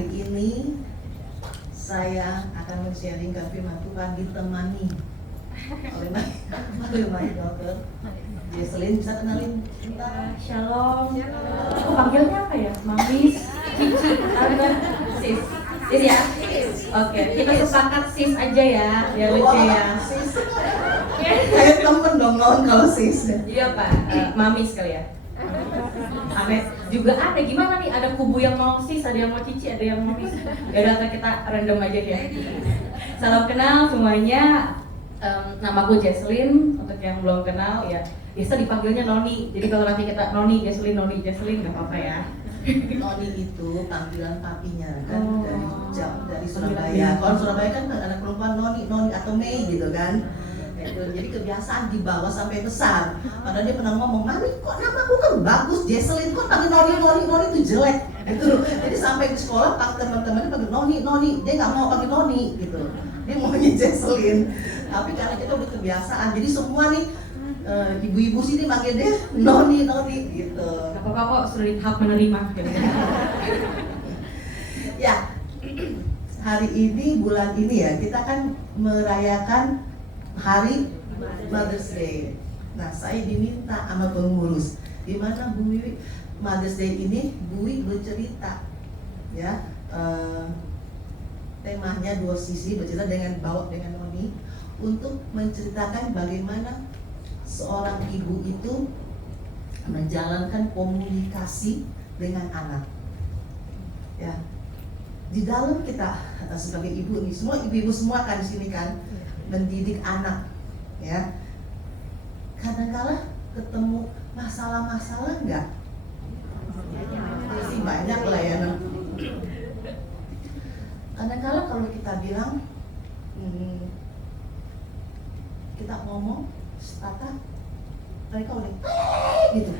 hari ini saya akan men-sharing firman Tuhan ditemani oleh my daughter Jesselyn. Bisa kenalin kita? Shalom. Aku panggilnya apa ya? Mamis, Cici, Tante, Sis. Sis ya? Oke, kita sepakat Sis aja ya. Ya lucu ya. Sis. Kayak temen dong lawan kalau sis. Iya Pak, Mamis kali ya. Amin. Juga ada gimana nih? Ada kubu yang mau Sis, ada yang mau Cici, ada yang mau Mis. Ya udah kita random aja ya. Salam kenal semuanya. Namaku Jesselyn. Untuk yang belum kenal ya, biasa dipanggilnya Noni. Jadi kalau nanti kita Noni, Jesselyn, nggak apa-apa ya. Noni itu panggilan papinya kan, dari Surabaya. Kalau Surabaya kan anak perempuan Noni atau Mei gitu kan. Jadi kebiasaan dibawa sampai besar. Padahal dia pernah ngomong, "Mami, kok namaku kan bagus, Jesselyn, kok panggil Noni itu jelek." Gitu. Jadi sampai di sekolah teman-temannya panggil Noni, dia nggak mau panggil Noni gitu. Dia maunya Jesselyn. Tapi karena kita udah kebiasaan, jadi semua nih ibu-ibu sini manggil dia Noni gitu. Gak apa-apa kok, sudah di tahap menerima. Ya, hari ini, bulan ini ya, kita kan merayakan Hari Mother's Day. Nah, saya diminta sama pengurus, di mana Bu Wiwi Mother's Day ini Bu Wiwi bercerita, ya, temanya dua sisi, bercerita dengan Noni untuk menceritakan bagaimana seorang ibu itu menjalankan komunikasi dengan anak. Ya, di dalam kita sebagai ibu nih, semua ibu-ibu semua kan di sini kan mendidik anak, ya. Kadang-kala ketemu masalah-masalah enggak? Pasti banyak lah ya. Kadang-kala kalau kita bilang, kita ngomong, Tata, mereka udah gitu.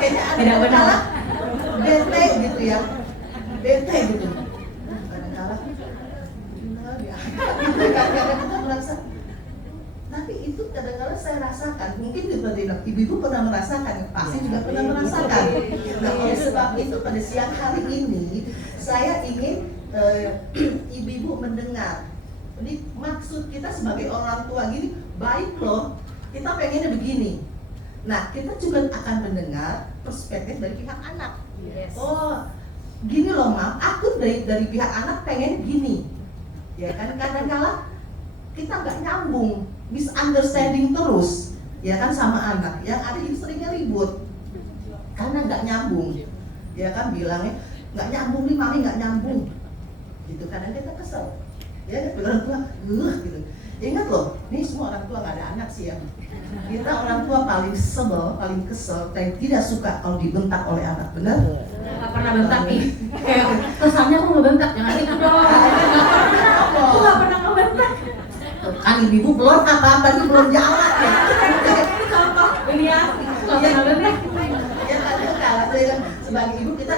Kayaknya ada kadang-kala bete gitu ya, bete gitu. Kadang-kala kadang-kadang kita merasa, tapi itu kadang-kadang saya rasakan, mungkin ibu-ibu pernah merasakan, pasti juga pernah merasakan. Nah, oleh sebab itu pada siang hari ini saya ingin ibu-ibu mendengar. Ini maksud kita sebagai orang tua gini, baik loh, kita pengennya begini. Nah, kita juga akan mendengar perspektif dari pihak anak. Yes. Oh, gini loh Mam, aku dari pihak anak pengen gini. Ya kan, kadang-kala kita nggak nyambung, misunderstanding terus, ya kan, sama anak. Yang ada jadi seringnya ribut karena nggak nyambung. Ya kan, bilangnya nggak nyambung nih Mami, nggak nyambung. Gitu, kadang kita kesel. Ya, orang tua, gitu. Ingat loh, ini semua orang tua nggak ada anak sih ya. Kita orang tua paling sebel, paling kesel, dan tidak suka kalau dibentak oleh anak, benar? Gak pernah bentak nih. Kayak kesannya aku ngebentak, jangan gitu dong. Aku gak pernah ngebentak. Kan ibu belum apa-apa nih, belum jalan ya. Contoh, ini ya, gak pernah bentak. Ya kadang-kadang sebagai ibu kita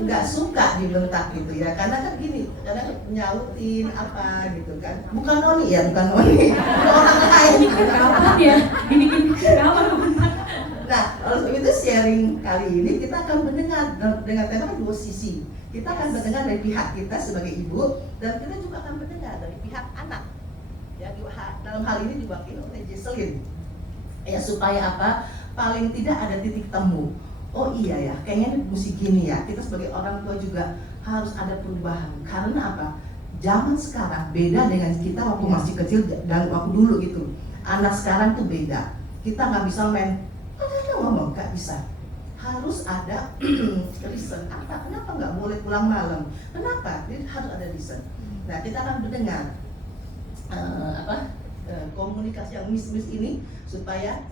nggak suka dibentak gitu ya, karena kan gini, kadang nyautin apa gitu kan, bukan Noni ya, bukan orang lain. Kapan ya, dibikin kapan bentak. Nah, oleh itu sharing kali ini kita akan mendengar dengan tema dua sisi. Kita akan mendengar dari pihak kita sebagai ibu, dan kita juga akan mendengar dari pihak anak. Ya, dalam hal ini diwakili oleh Jesselyn. Ya, supaya apa? Paling tidak ada titik temu. Oh iya ya, kayaknya mesti gini ya. Kita sebagai orang tua juga harus ada perubahan. Karena apa? Zaman sekarang beda dengan kita waktu masih kecil dan waktu dulu gitu. Anak sekarang tuh beda. Kita nggak bisa main ngomong, nggak bisa. Harus ada reason. Apa? Kenapa nggak boleh pulang malam? Kenapa? Jadi harus ada reason. Nah, kita akan mendengar komunikasi yang mis-mis ini supaya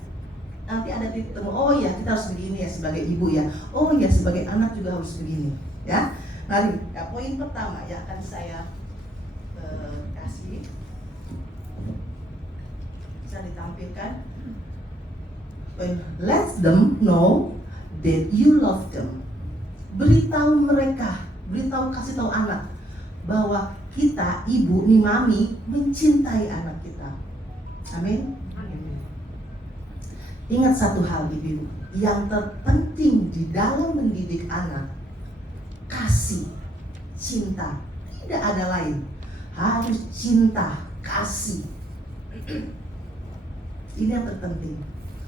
nanti ada titik temu. Oh ya, kita harus begini ya sebagai ibu ya. Oh ya, sebagai anak juga harus begini ya. Mari, ya, poin pertama yang akan saya kasih, bisa ditampilkan. Let them know that you love them. Beritahu mereka, kasih tahu anak bahwa kita, ibu nih, mami, mencintai anak kita. Amin. Ingat satu hal ibu, yang terpenting di dalam mendidik anak, kasih, cinta, tidak ada lain. Harus cinta, kasih. Ini yang terpenting.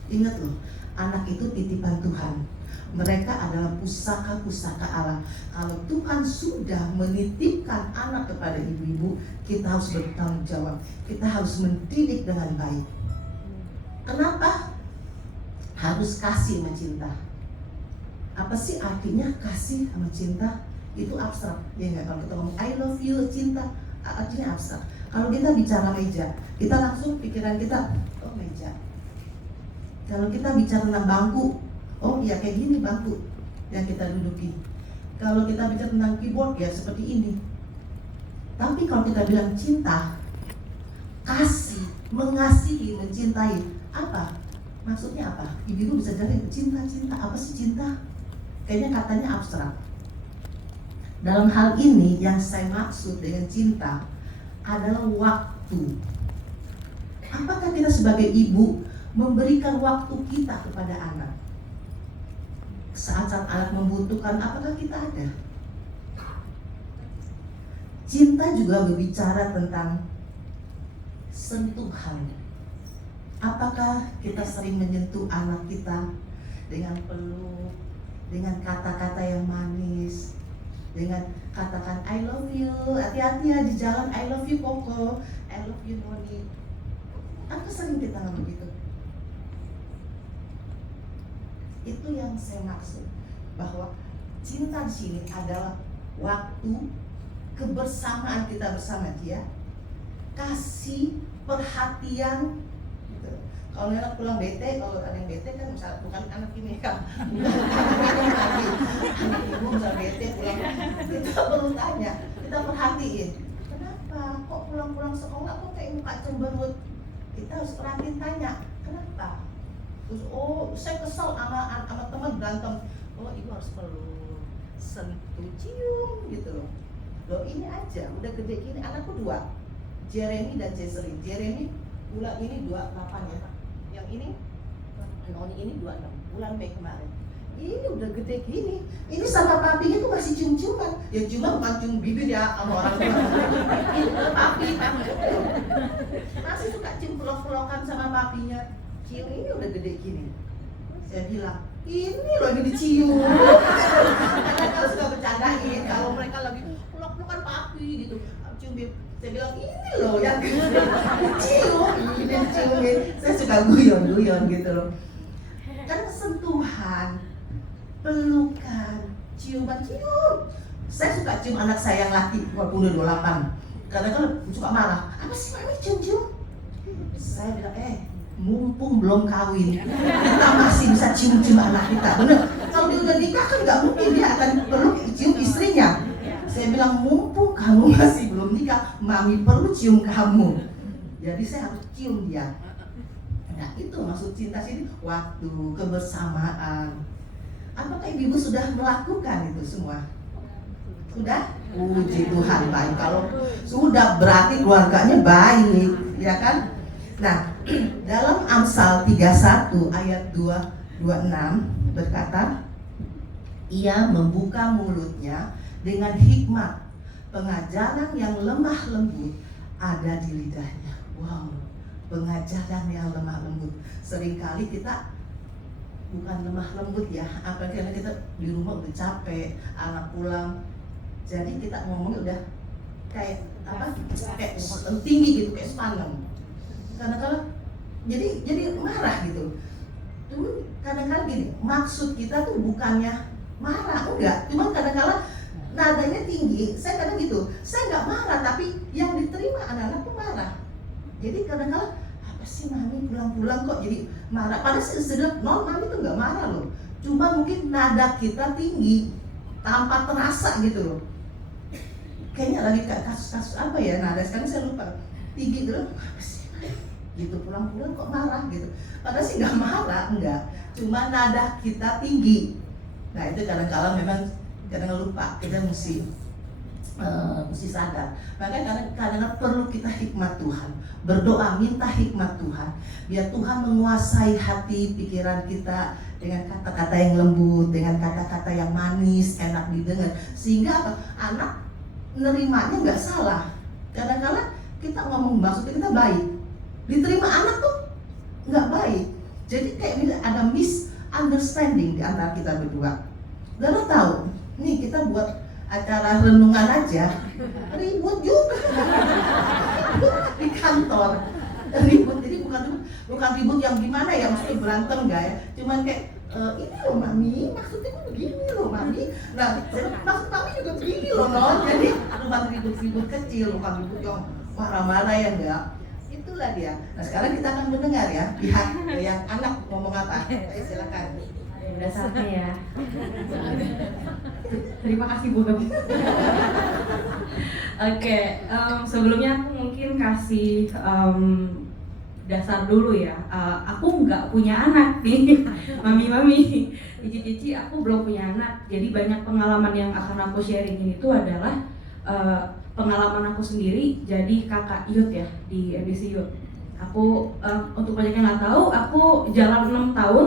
Ingat loh, anak itu titipan Tuhan. Mereka adalah pusaka-pusaka Allah. Kalau Tuhan sudah menitipkan anak kepada ibu-ibu, kita harus bertanggung jawab. Kita harus mendidik dengan baik. Kenapa? Harus kasih sama cinta. Apa sih artinya kasih sama cinta? Itu abstrak, ya nggak? Kalau kita ngomong I love you, cinta, artinya abstrak. Kalau kita bicara meja, kita langsung pikiran kita, oh meja. Kalau kita bicara tentang bangku, oh ya kayak gini bangku yang kita duduki. Kalau kita bicara tentang keyboard, ya seperti ini. Tapi kalau kita bilang cinta, kasih, mengasihi, mencintai, apa? Maksudnya apa? Ibu bisa cari cinta, apa sih cinta? Kayaknya katanya abstrak. Dalam hal ini yang saya maksud dengan cinta adalah waktu. Apakah kita sebagai ibu memberikan waktu kita kepada anak? Saat-saat anak membutuhkan, apakah kita ada? Cinta juga berbicara tentang sentuhan. Apakah kita sering menyentuh anak kita dengan peluk, dengan kata-kata yang manis, dengan katakan I love you, hati-hati ya di jalan, I love you Koko, I love you Noni. Apa sering kita ngomong begitu? Itu yang saya maksud, bahwa cinta di sini adalah waktu kebersamaan kita bersama dia, kasih, perhatian. Gitu. Kalau anak pulang bete, kalau ada yang bete kan misalnya bukan anak ini kan, anak ibu misalnya bete pulang, kita perlu tanya, kita perhatiin, kenapa kok pulang-pulang sekolah kok kayak muka cemberut? Kita harus perhatiin, tanya, kenapa? Terus, oh saya kesel sama teman berantem, oh ibu harus peluk, sentuh, cium gitu loh. Loh ini aja, udah gede gini, anakku 2, Jeremy dan Jesselyn. Jeremy bulan ini 28 ya Pak. Yang ini, Noni ini 26, bulan Mei kemarin. Ini udah gede gini, ini sama papinya tuh masih cium-ciuman. Ya cuma bukan cium bibir ya sama orang tua. Ini papi, masih suka cium pelok-pelokan sama papinya. Cium ini udah gede gini. Saya bilang, ini loh yang dicium. Karena kalau suka bercandain, kalau mereka lagi pelok-pelokan papi gitu, cium bibir. Saya bilang, ini loh yang dicium, ini diciumin. Saya suka guyon-guyon gitu loh. Karena sentuhan, pelukan, ciuman, cium. Saya suka cium anak saya yang laki, walaupun udah 28. Karena kan suka marah, apa sih mami cium-cium? Saya bilang, mumpung belum kawin, kita masih bisa cium-cium anak kita, bener. Kalau dia udah nikah kan nggak mungkin dia akan perlu cium istrinya. Saya bilang mumpung kamu masih belum nikah, mami perlu cium kamu. Jadi saya harus cium dia. Nah itu maksud cinta sini, waktu, kebersamaan. Apakah ibu sudah melakukan itu semua? Sudah? Puji Tuhan, baik. Kalau sudah berarti keluarganya baik, ya kan? Nah, dalam Amsal 31 ayat 26 berkata, ia membuka mulutnya dengan hikmat, pengajaran yang lemah lembut ada di lidahnya. Wow, pengajaran yang lemah lembut. Seringkali kita bukan lemah lembut ya, apalagi karena kita di rumah udah capek, anak pulang, jadi kita ngomongnya udah kayak apa? Kayak tinggi gitu, kayak sepaneng. Kadang-kadang jadi marah gitu. Cuman kadang-kadang gini, maksud kita tuh bukannya marah, enggak. Cuman kadang-kadang nadanya tinggi. Saya kadang gitu, saya nggak marah, tapi yang diterima anak-anak tuh marah. Jadi kadang-kadang apa sih mami pulang-pulang kok jadi marah? Padahal sebenarnya mami tuh nggak marah loh. Cuma mungkin nada kita tinggi tanpa terasa gitu loh. Kayaknya lagi kasus-kasus apa ya nada? Sekarang saya lupa. Tinggi terus apa sih? Gitu pulang-pulang kok marah gitu. Padahal sih nggak marah, enggak. Cuma nada kita tinggi. Nah itu kadang-kadang memang kadang lupa, kita mesti mesti sadar. Makanya kadang-kadang perlu kita hikmat Tuhan, berdoa minta hikmat Tuhan, biar Tuhan menguasai hati pikiran kita dengan kata-kata yang lembut, dengan kata-kata yang manis, enak didengar, sehingga apa? Anak nerimanya nggak salah. Kadang-kadang kita ngomong maksudnya kita baik, diterima anak tuh nggak baik. Jadi kayak ada misunderstanding di antara kita berdua. Dan lo tahu, nih kita buat acara renungan aja ribut juga di kantor, ribut. Jadi bukan ribut yang gimana ya, maksudnya berantem enggak ya, cuman kayak ini loh mami, maksudnya begini loh mami, nah maksud mami juga begini loh non. Jadi bukan ribut-ribut kecil, bukan ribut yang marah-marah ya enggak. Itulah dia. Nah sekarang kita akan mendengar ya pihak yang anak ngomong apa. Silakan. Udah saatnya ya. Terima kasih Bu Gabi. Oke, sebelumnya aku mungkin kasih dasar dulu ya. Aku nggak punya anak nih, mami-mami, cici-cici, aku belum punya anak. Jadi banyak pengalaman yang akan aku sharingin itu adalah pengalaman aku sendiri jadi kakak youth ya di NDC Youth. Aku untuk banyak yang nggak tahu, aku jalan 6 tahun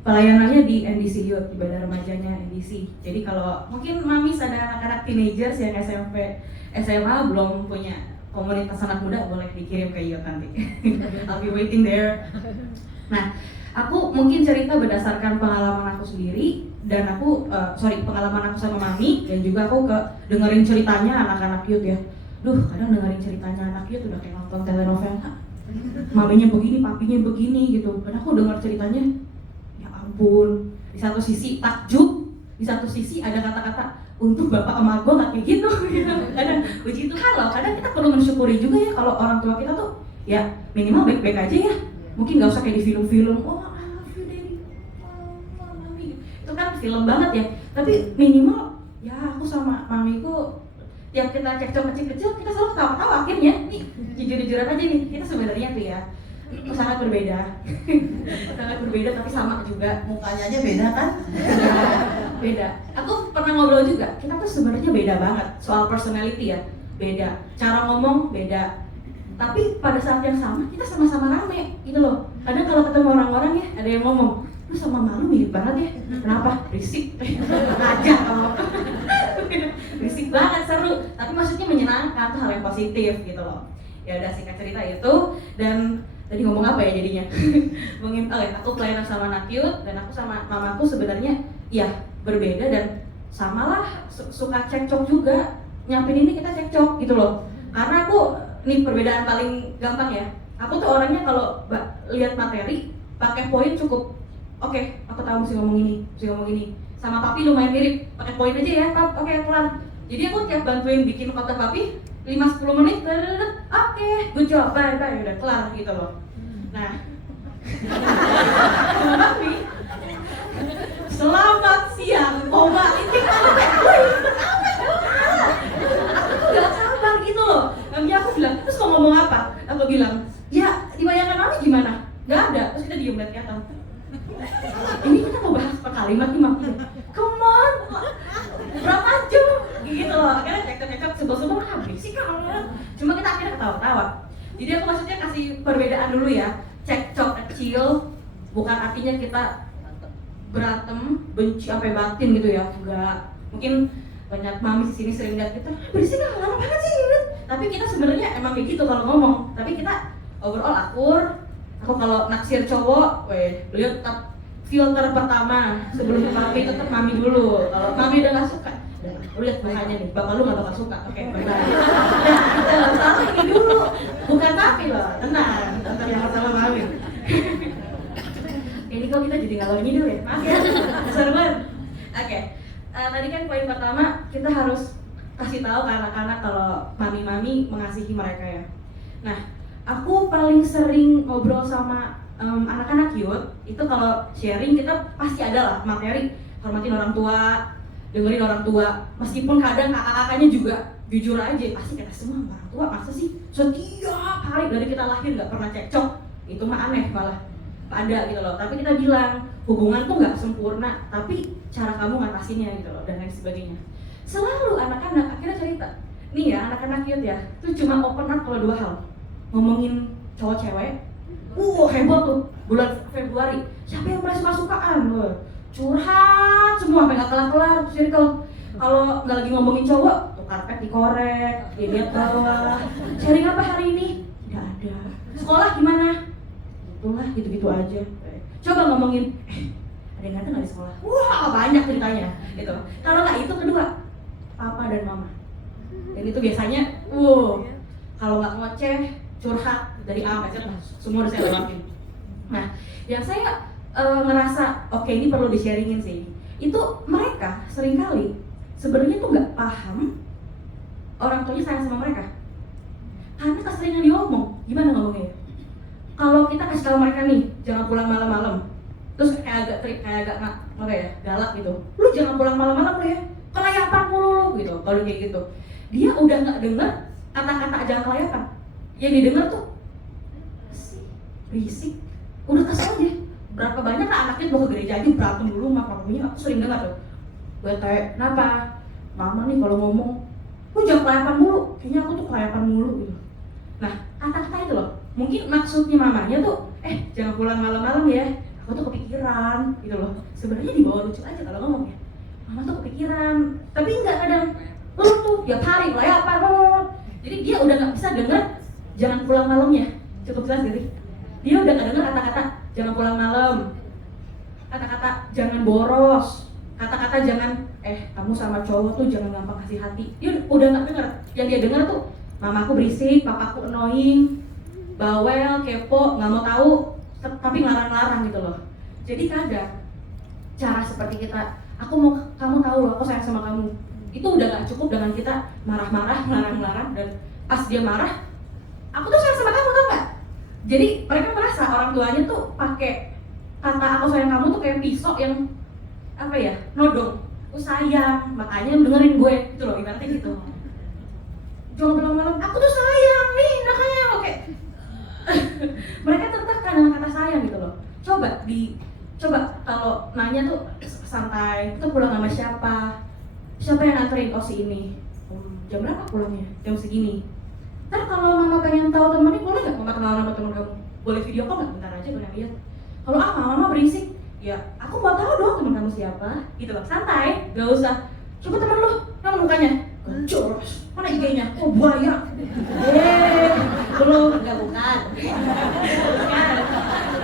pelayanannya di NDC Youth, di Badan Remajanya NDC. Jadi kalau mungkin mamis ada anak-anak teenagers yang SMP, SMA belum punya komunitas anak muda, boleh dikirim ke Youth nanti. I'll be waiting there. Nah, aku mungkin cerita berdasarkan pengalaman aku sendiri dan pengalaman aku sama mami, dan juga aku dengerin ceritanya anak-anak Youth ya. Kadang dengerin ceritanya anak Youth udah kayak nonton telenovela. Maminya begini, papinya begini gitu. Karena aku dengar ceritanya, ampun, di satu sisi takjub, di satu sisi ada kata-kata untuk bapak emak gue nggak kayak gitu. Kadang puji Tuhan loh, kadang kita perlu mensyukuri juga ya kalau orang tua kita tuh ya minimal baik-baik aja ya. Mungkin nggak usah kayak di film-film, oh I love you daddy, mami, itu kan film banget ya. Tapi minimal ya aku sama mamiku tiap kita cekcok kecil-kecil kita selalu tahu akhirnya nih jujur-jujuran aja nih kita sebenarnya tuh ya sangat berbeda. Sangat berbeda tapi sama juga. Mukanya aja beda kan? Beda. Aku pernah ngobrol juga, kita tuh sebenarnya beda banget soal personality ya. Beda. Cara ngomong beda. Tapi pada saat yang sama kita sama-sama rame gitu loh. Kadang kalau ketemu orang-orang ya ada yang ngomong, lu sama malu mirip banget ya. Kenapa? Berisik. Aja kamu. Berisik banget, seru. Tapi maksudnya menyenangkan, tuh hal yang positif gitu loh. Ya udah singkat cerita itu, dan tadi ngomong apa ya jadinya? Aku pelayanan sama anak youth dan aku sama mamaku sebenarnya ya berbeda dan samalah suka cekcok juga. Nyapin ini kita cekcok gitu loh. Karena aku ini perbedaan paling gampang ya. Aku tuh orangnya kalau lihat materi pakai poin cukup. Oke, aku tahu mesti ngomong ini. Sama papi lumayan mirip, pakai poin aja ya, pap. Oke, kelar. Jadi aku tiap bantuin bikin kotak papi 5-10 menit, oke, good job, bye, udah kelar gitu loh. Nah, papi, selamat siang, Oma. Ini aku gak sabar gitu loh. Nanti aku bilang, terus mau ngomong apa? Aku bilang, ya dibayangkan mami gimana? Gak ada, terus kita diem liat ke atas. Ini kita mau bahas per kalimat nih mami. Come on, berapa jam? Gitu loh, akhirnya cekcok sebel-sebel habis sih kalau. Cuma kita akhirnya ketawa-tawa. Jadi aku maksudnya kasih perbedaan dulu ya. Cekcok kecil bukan artinya kita berantem, benci sampai batin gitu ya. Enggak. Mungkin banyak mami di sini sering lihat kita, berisik lah, lama banget sih. Tapi kita sebenarnya emang kayak gitu kalau ngomong. Tapi kita overall akur. Aku kalau naksir cowok, beliau tetap filter pertama sebelum papi tetap mami dulu. Kalau mami udah nggak suka, lu lihat mukanya nih, bapak lu nggak bakal suka. Oke, benar. Nah, sama ini dulu, bukan papi loh, tenang. Tetap yang pertama mami. Ini kok kita jadi ngalor ngidul ya, maaf ya, seru banget. Oke, tadi kan poin pertama kita harus kasih tahu ke anak-anak kalau mami-mami mengasihi mereka ya. Nah, aku paling sering ngobrol sama anak-anak youth itu kalau sharing kita pasti ada lah materi hormatin orang tua, dengerin orang tua, meskipun kadang kakak-kakaknya juga jujur aja pasti kita semua orang tua masa sih setiap hari dari kita lahir nggak pernah cekcok, itu mah aneh malah ada gitu loh. Tapi kita bilang hubungan tuh nggak sempurna, tapi cara kamu ngatasinnya gitu loh dan lain sebagainya. Selalu anak-anak akhirnya cerita, nih ya anak-anak youth ya, tuh cuma open up kalau 2 hal, ngomongin cowok cewek, heboh tuh bulan Februari, siapa yang mulai suka-sukaan, curhat semua sampai nggak kelar-kelar circle. Kalau nggak lagi ngomongin cowok, tuh karpet dikorek, dia lihat bawah, sharing apa hari ini? Nggak ada. Sekolah gimana? Itulah gitu-gitu aja. Coba ngomongin, ada yang ganteng nggak di sekolah? Wah banyak ceritanya, gitu. Kalau nggak itu kedua, papa dan mama. Dan itu biasanya, kalau nggak ngoceh, curhat dari A sampai Z, semua udah saya lewatin. Nah, yang saya ngerasa, oke ini perlu di-sharingin sih. Itu mereka seringkali sebenarnya tuh nggak paham orang tuanya sayang sama mereka. Karena keseringan diomong, gimana ngomongnya? Kalau kita kasih tahu mereka nih, jangan pulang malam-malam. Terus kayak agak galak gitu. Lu jangan pulang malam-malam lu ya. Kelayapan mulu gitu. Kalau kayak gitu. Dia udah nggak dengar kata-kata jangan kelayapan. Yang didengar tuh berisik. Udah kesel aja. Berapa banyak lah anaknya mau ke gereja aja berantem dulu sama papanya. Aku sering dengar tuh. Gue tanya, kenapa? Mama nih kalau ngomong, lu jangan kelayapan mulu. Kayaknya aku tuh kelayapan mulu gitu. Nah, kata-kata itu loh. Mungkin maksudnya mamanya tuh, jangan pulang malam-malam ya. Aku tuh kepikiran gitu loh. Sebenarnya dibawa lucu aja kalau ngomong ya. Mama tuh kepikiran, tapi enggak kadang. Lu tuh tiap hari kelayapan lu. Jadi dia udah nggak bisa dengar jangan pulang malamnya. Cukup jelas jadi. Dia udah nggak dengar kata-kata jangan pulang malam. Kata-kata jangan boros. Kata-kata jangan kamu sama cowok tuh jangan gampang kasih hati. Dia udah nggak dengar. Yang dia dengar tuh mamaku berisik, papaku annoying, bawel, kepo, nggak mau tahu, tapi ngelarang-larang gitu loh. Jadi kadang cara seperti kita, aku mau kamu tahu loh, aku sayang sama kamu. Itu udah nggak cukup dengan kita marah-marah, ngelarang-larang, dan pas dia marah, aku tuh sayang sama kamu tau nggak? Jadi mereka merasa orang tuanya tuh pakai kata aku sayang kamu tuh kayak pisau yang nodong. Aku sayang, makanya dengerin gue gitu loh, ibaratnya gitu. Jangan pulang malam, aku tuh sayang nih, makanya oke. Mereka tertekan dengan kata sayang gitu loh. Coba kalau nanya tuh santai, itu pulang sama siapa? Siapa yang nganterin? Oh si ini. Jam berapa pulangnya? Jam segini. Ntar kalau mama pengen tahu temennya, boleh nggak mama kenalan sama temen kamu? Boleh video call nggak? Bentar aja gue lihat. Kalau mama berisik, ya aku mau tahu dong temen kamu siapa. Gitu loh, santai, gak usah. Coba temen lu, nama mukanya. Gencos, mana IG-nya? Oh buaya. Belum, bukan.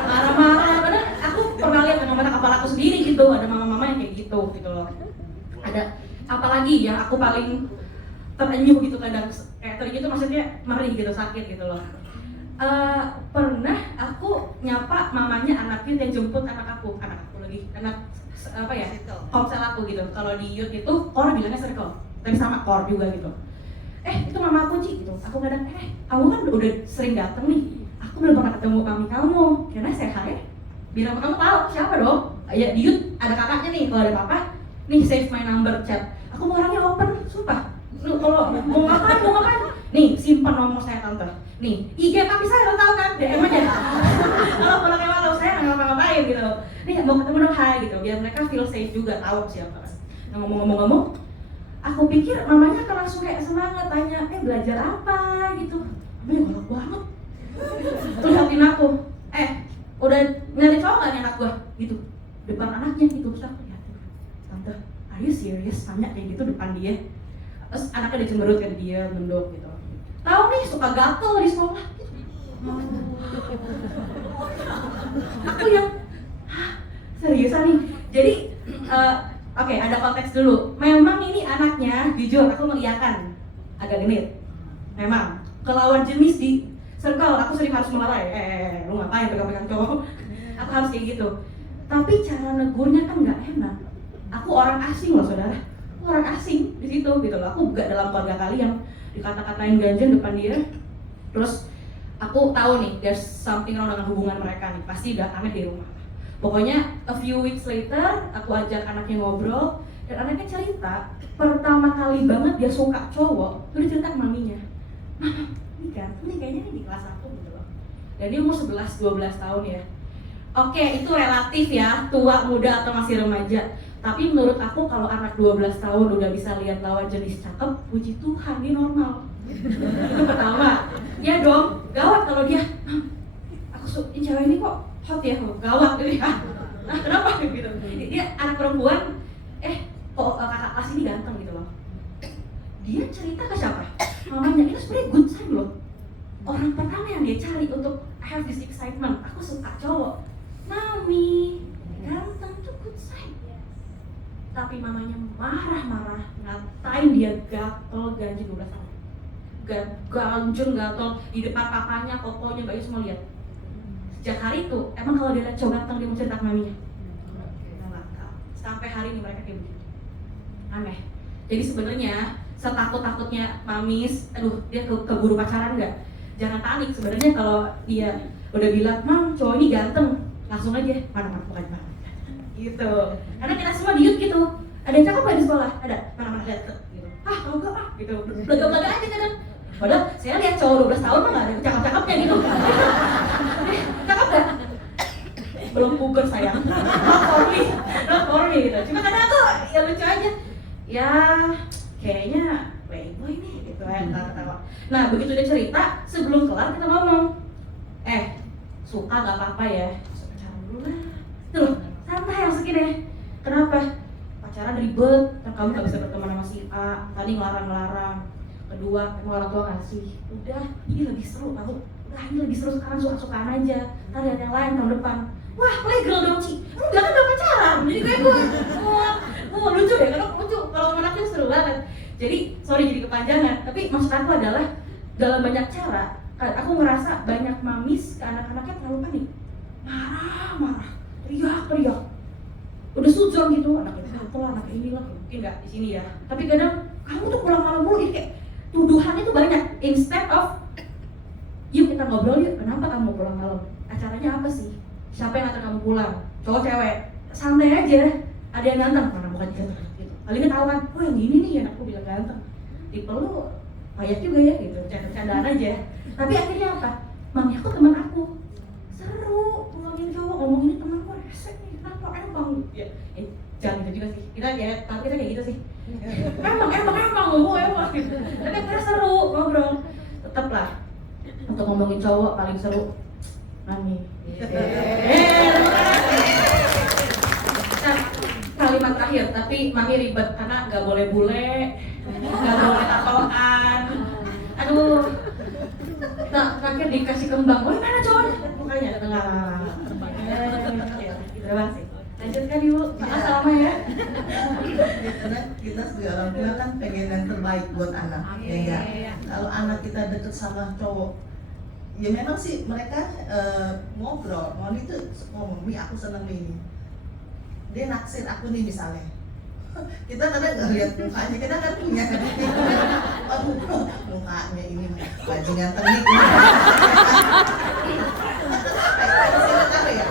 Marah-marah, karena aku pernah lihat dengan mata kepala aku sendiri gitu, ada mama-mama yang kayak gitu loh. Ada apalagi yang aku paling terenyuh gitu kadang, kayak terenyuh itu maksudnya merih gitu, sakit gitu loh. Pernah aku nyapa mamanya anaknya yang jemput anak aku lagi, komsel aku gitu. Kalau di youth itu core bilangnya circle, tapi sama core juga gitu. Itu mama aku Ci gitu. Aku kadang kamu kan udah sering dateng nih, aku belum pernah ketemu mami kamu, karena saya bilang kamu tahu siapa dong? Ya di youth ada kakaknya nih, kalau ada papa nih save my number chat. Aku mau orangnya open, sumpah. Lu kalau mau ngapain? Nih simpan nomor saya tante. Nih IG papi saya lo tahu kan, DM aja. Kalau kayak malu saya nggak ngapa-ngapain gitu. Nih mau ketemu dong hai gitu, biar mereka feel safe juga, tahu siapa. Nah ngomong-ngomong, aku pikir mamanya akan langsung kayak semangat tanya, belajar apa gitu. Mamanya galak banget. Terus liatin aku, udah nyari cowok nggak nih anak gua gitu, depan anaknya gitu. Terus aku liatin, tante, are you serious? Tanya kayak gitu depan dia. Terus anaknya udah cemberut kan dia, mendok gitu. Tahu nih suka gatel di sekolah gitu. Aku yang seriusan nih. Jadi oke, ada konteks dulu. Memang ini anaknya, jujur aku mengiyakan, agak genit. Memang kelawan jenis di circle aku sering harus melarai. Lu ngapain pegang-pegang cowok? Aku harus kayak gitu. Tapi cara negurnya kan nggak enak. Aku orang asing loh saudara. Orang asing di situ gitu loh. Aku gak dalam keluarga kalian dikata-katain ganjen depan dia. Terus aku tahu nih there's something wrong dengan hubungan mereka nih. Pasti udah aneh di rumah. Pokoknya a few weeks later aku ajak anaknya ngobrol dan anaknya cerita pertama kali banget dia suka cowok. Terus dia cerita ke maminya. Mama, ini kayaknya di kelas 1 gitu loh. Dan dia umur 11-12 tahun ya. Oke, itu relatif ya, tua, muda atau masih remaja. Tapi menurut aku kalau anak 12 tahun udah bisa lihat lawan jenis cakep, puji Tuhan dia normal. Itu pertama. Ya dong, gawat kalau dia, ini cewek ini kok hot ya, gawat gitu ya. Nah kenapa gitu? Dia anak perempuan, kok kakak kelas ini ganteng gitu loh. Dia cerita ke siapa? Mamanya. Itu sebenarnya good sign loh. Orang pertama yang dia cari untuk have this excitement, aku suka cowok. Mami, ganteng tuh good sign. Tapi mamanya marah-marah, ngatain dia gatel ganjil 12 tahun. Ganjil gatel di depan papanya, kokonya, bayi semua lihat. Sejak hari itu, emang kalau dia lihat cowok ganteng dia mau cerita ke maminya. Sampai hari ini mereka kayak begitu. Aneh. Jadi sebenarnya setakut-takutnya mamis, dia keburu pacaran nggak? Jangan panik. Sebenarnya kalau dia udah bilang, Mam, cowok ini ganteng, langsung aja, mana bukan mana. Gitu. Karena kita semua diut gitu. Ada yang cakep nggak di sekolah? Ada. Mana lihat gitu. Kalau enggak gitu. Belaga-belaga aja kadang. Padahal saya lihat cowok 12 tahun mah nggak ada cakep-cakepnya gitu. Cakep nggak? Belum puber sayang. Not for me gitu. Cuma kadang aku ya lucu aja. Ya kayaknya playboy nih gitu ya, ketawa. Nah begitu dia cerita, sebelum kelar kita ngomong, suka nggak apa-apa ya, pacaran dulu lah. Tuh santai masukin deh. Kenapa? Pacaran ribet, kan kamu nggak bisa berteman sama si A, tadi ngelarang-larang. Kedua, emang orang tua ngasih. Udah, ini lebih seru tahu. Udah, ini lebih seru sekarang, suka-sukaan aja. Ntar lihat yang lain tahun depan. Wah, playgirl dong Ci. Enggak kan udah pacaran. Jadi gue lucu deh, karena lucu. Kalau anaknya seru banget. Jadi, sorry jadi kepanjangan. Tapi maksud aku adalah dalam banyak cara, aku ngerasa banyak mamis ke anak-anaknya terlalu panik. Marah-marah, teriak-teriak. Udah suzon gitu, anak itu anak inilah, mungkin nggak di sini ya. Tapi kadang kamu tuh pulang malam mulu, kayak tuduhannya tuh banyak. Instead of, yuk kita ngobrol yuk, kenapa kamu pulang malam? Acaranya apa sih? Siapa yang antar kamu pulang? Cowok cewek? Santai aja. Ada yang ganteng, mana bukan ganteng gitu. Paling ketahuan, oh yang gini nih anakku bilang ganteng. Tipe lu payah juga ya gitu, candaan aja. Tapi akhirnya apa? Mami aku teman aku. Seru, pulangin cowok, ngomong ini teman gue resek nih, kenapa emang? Ya, jangan gitu juga sih. Kita kayak gitu sih. Emang ngomong emang gitu. Tapi akhirnya seru ngobrol. Tetaplah untuk ngomongin cowok paling seru Mami. Kalimat terakhir, tapi Mami ribet karena nggak boleh bule, nggak boleh tatoan. Aduh, terakhir dikasih kembang. Oh mana cowoknya? Mukanya ada tengah. Terima kasih. Lanjutkan ibu, makasih lama ya. Karena kita sebagai orang tua kan pengen yang terbaik buat anak, ya enggak? Kalau anak kita deket sama cowok, ya memang sih mereka ngobrol, itu ngomong, nih aku seneng nih. Dia naksir aku nih misalnya. Kita kadang nggak lihat mukanya, kita kan punya aduh mukanya ini bajingan tenik. Apa ya?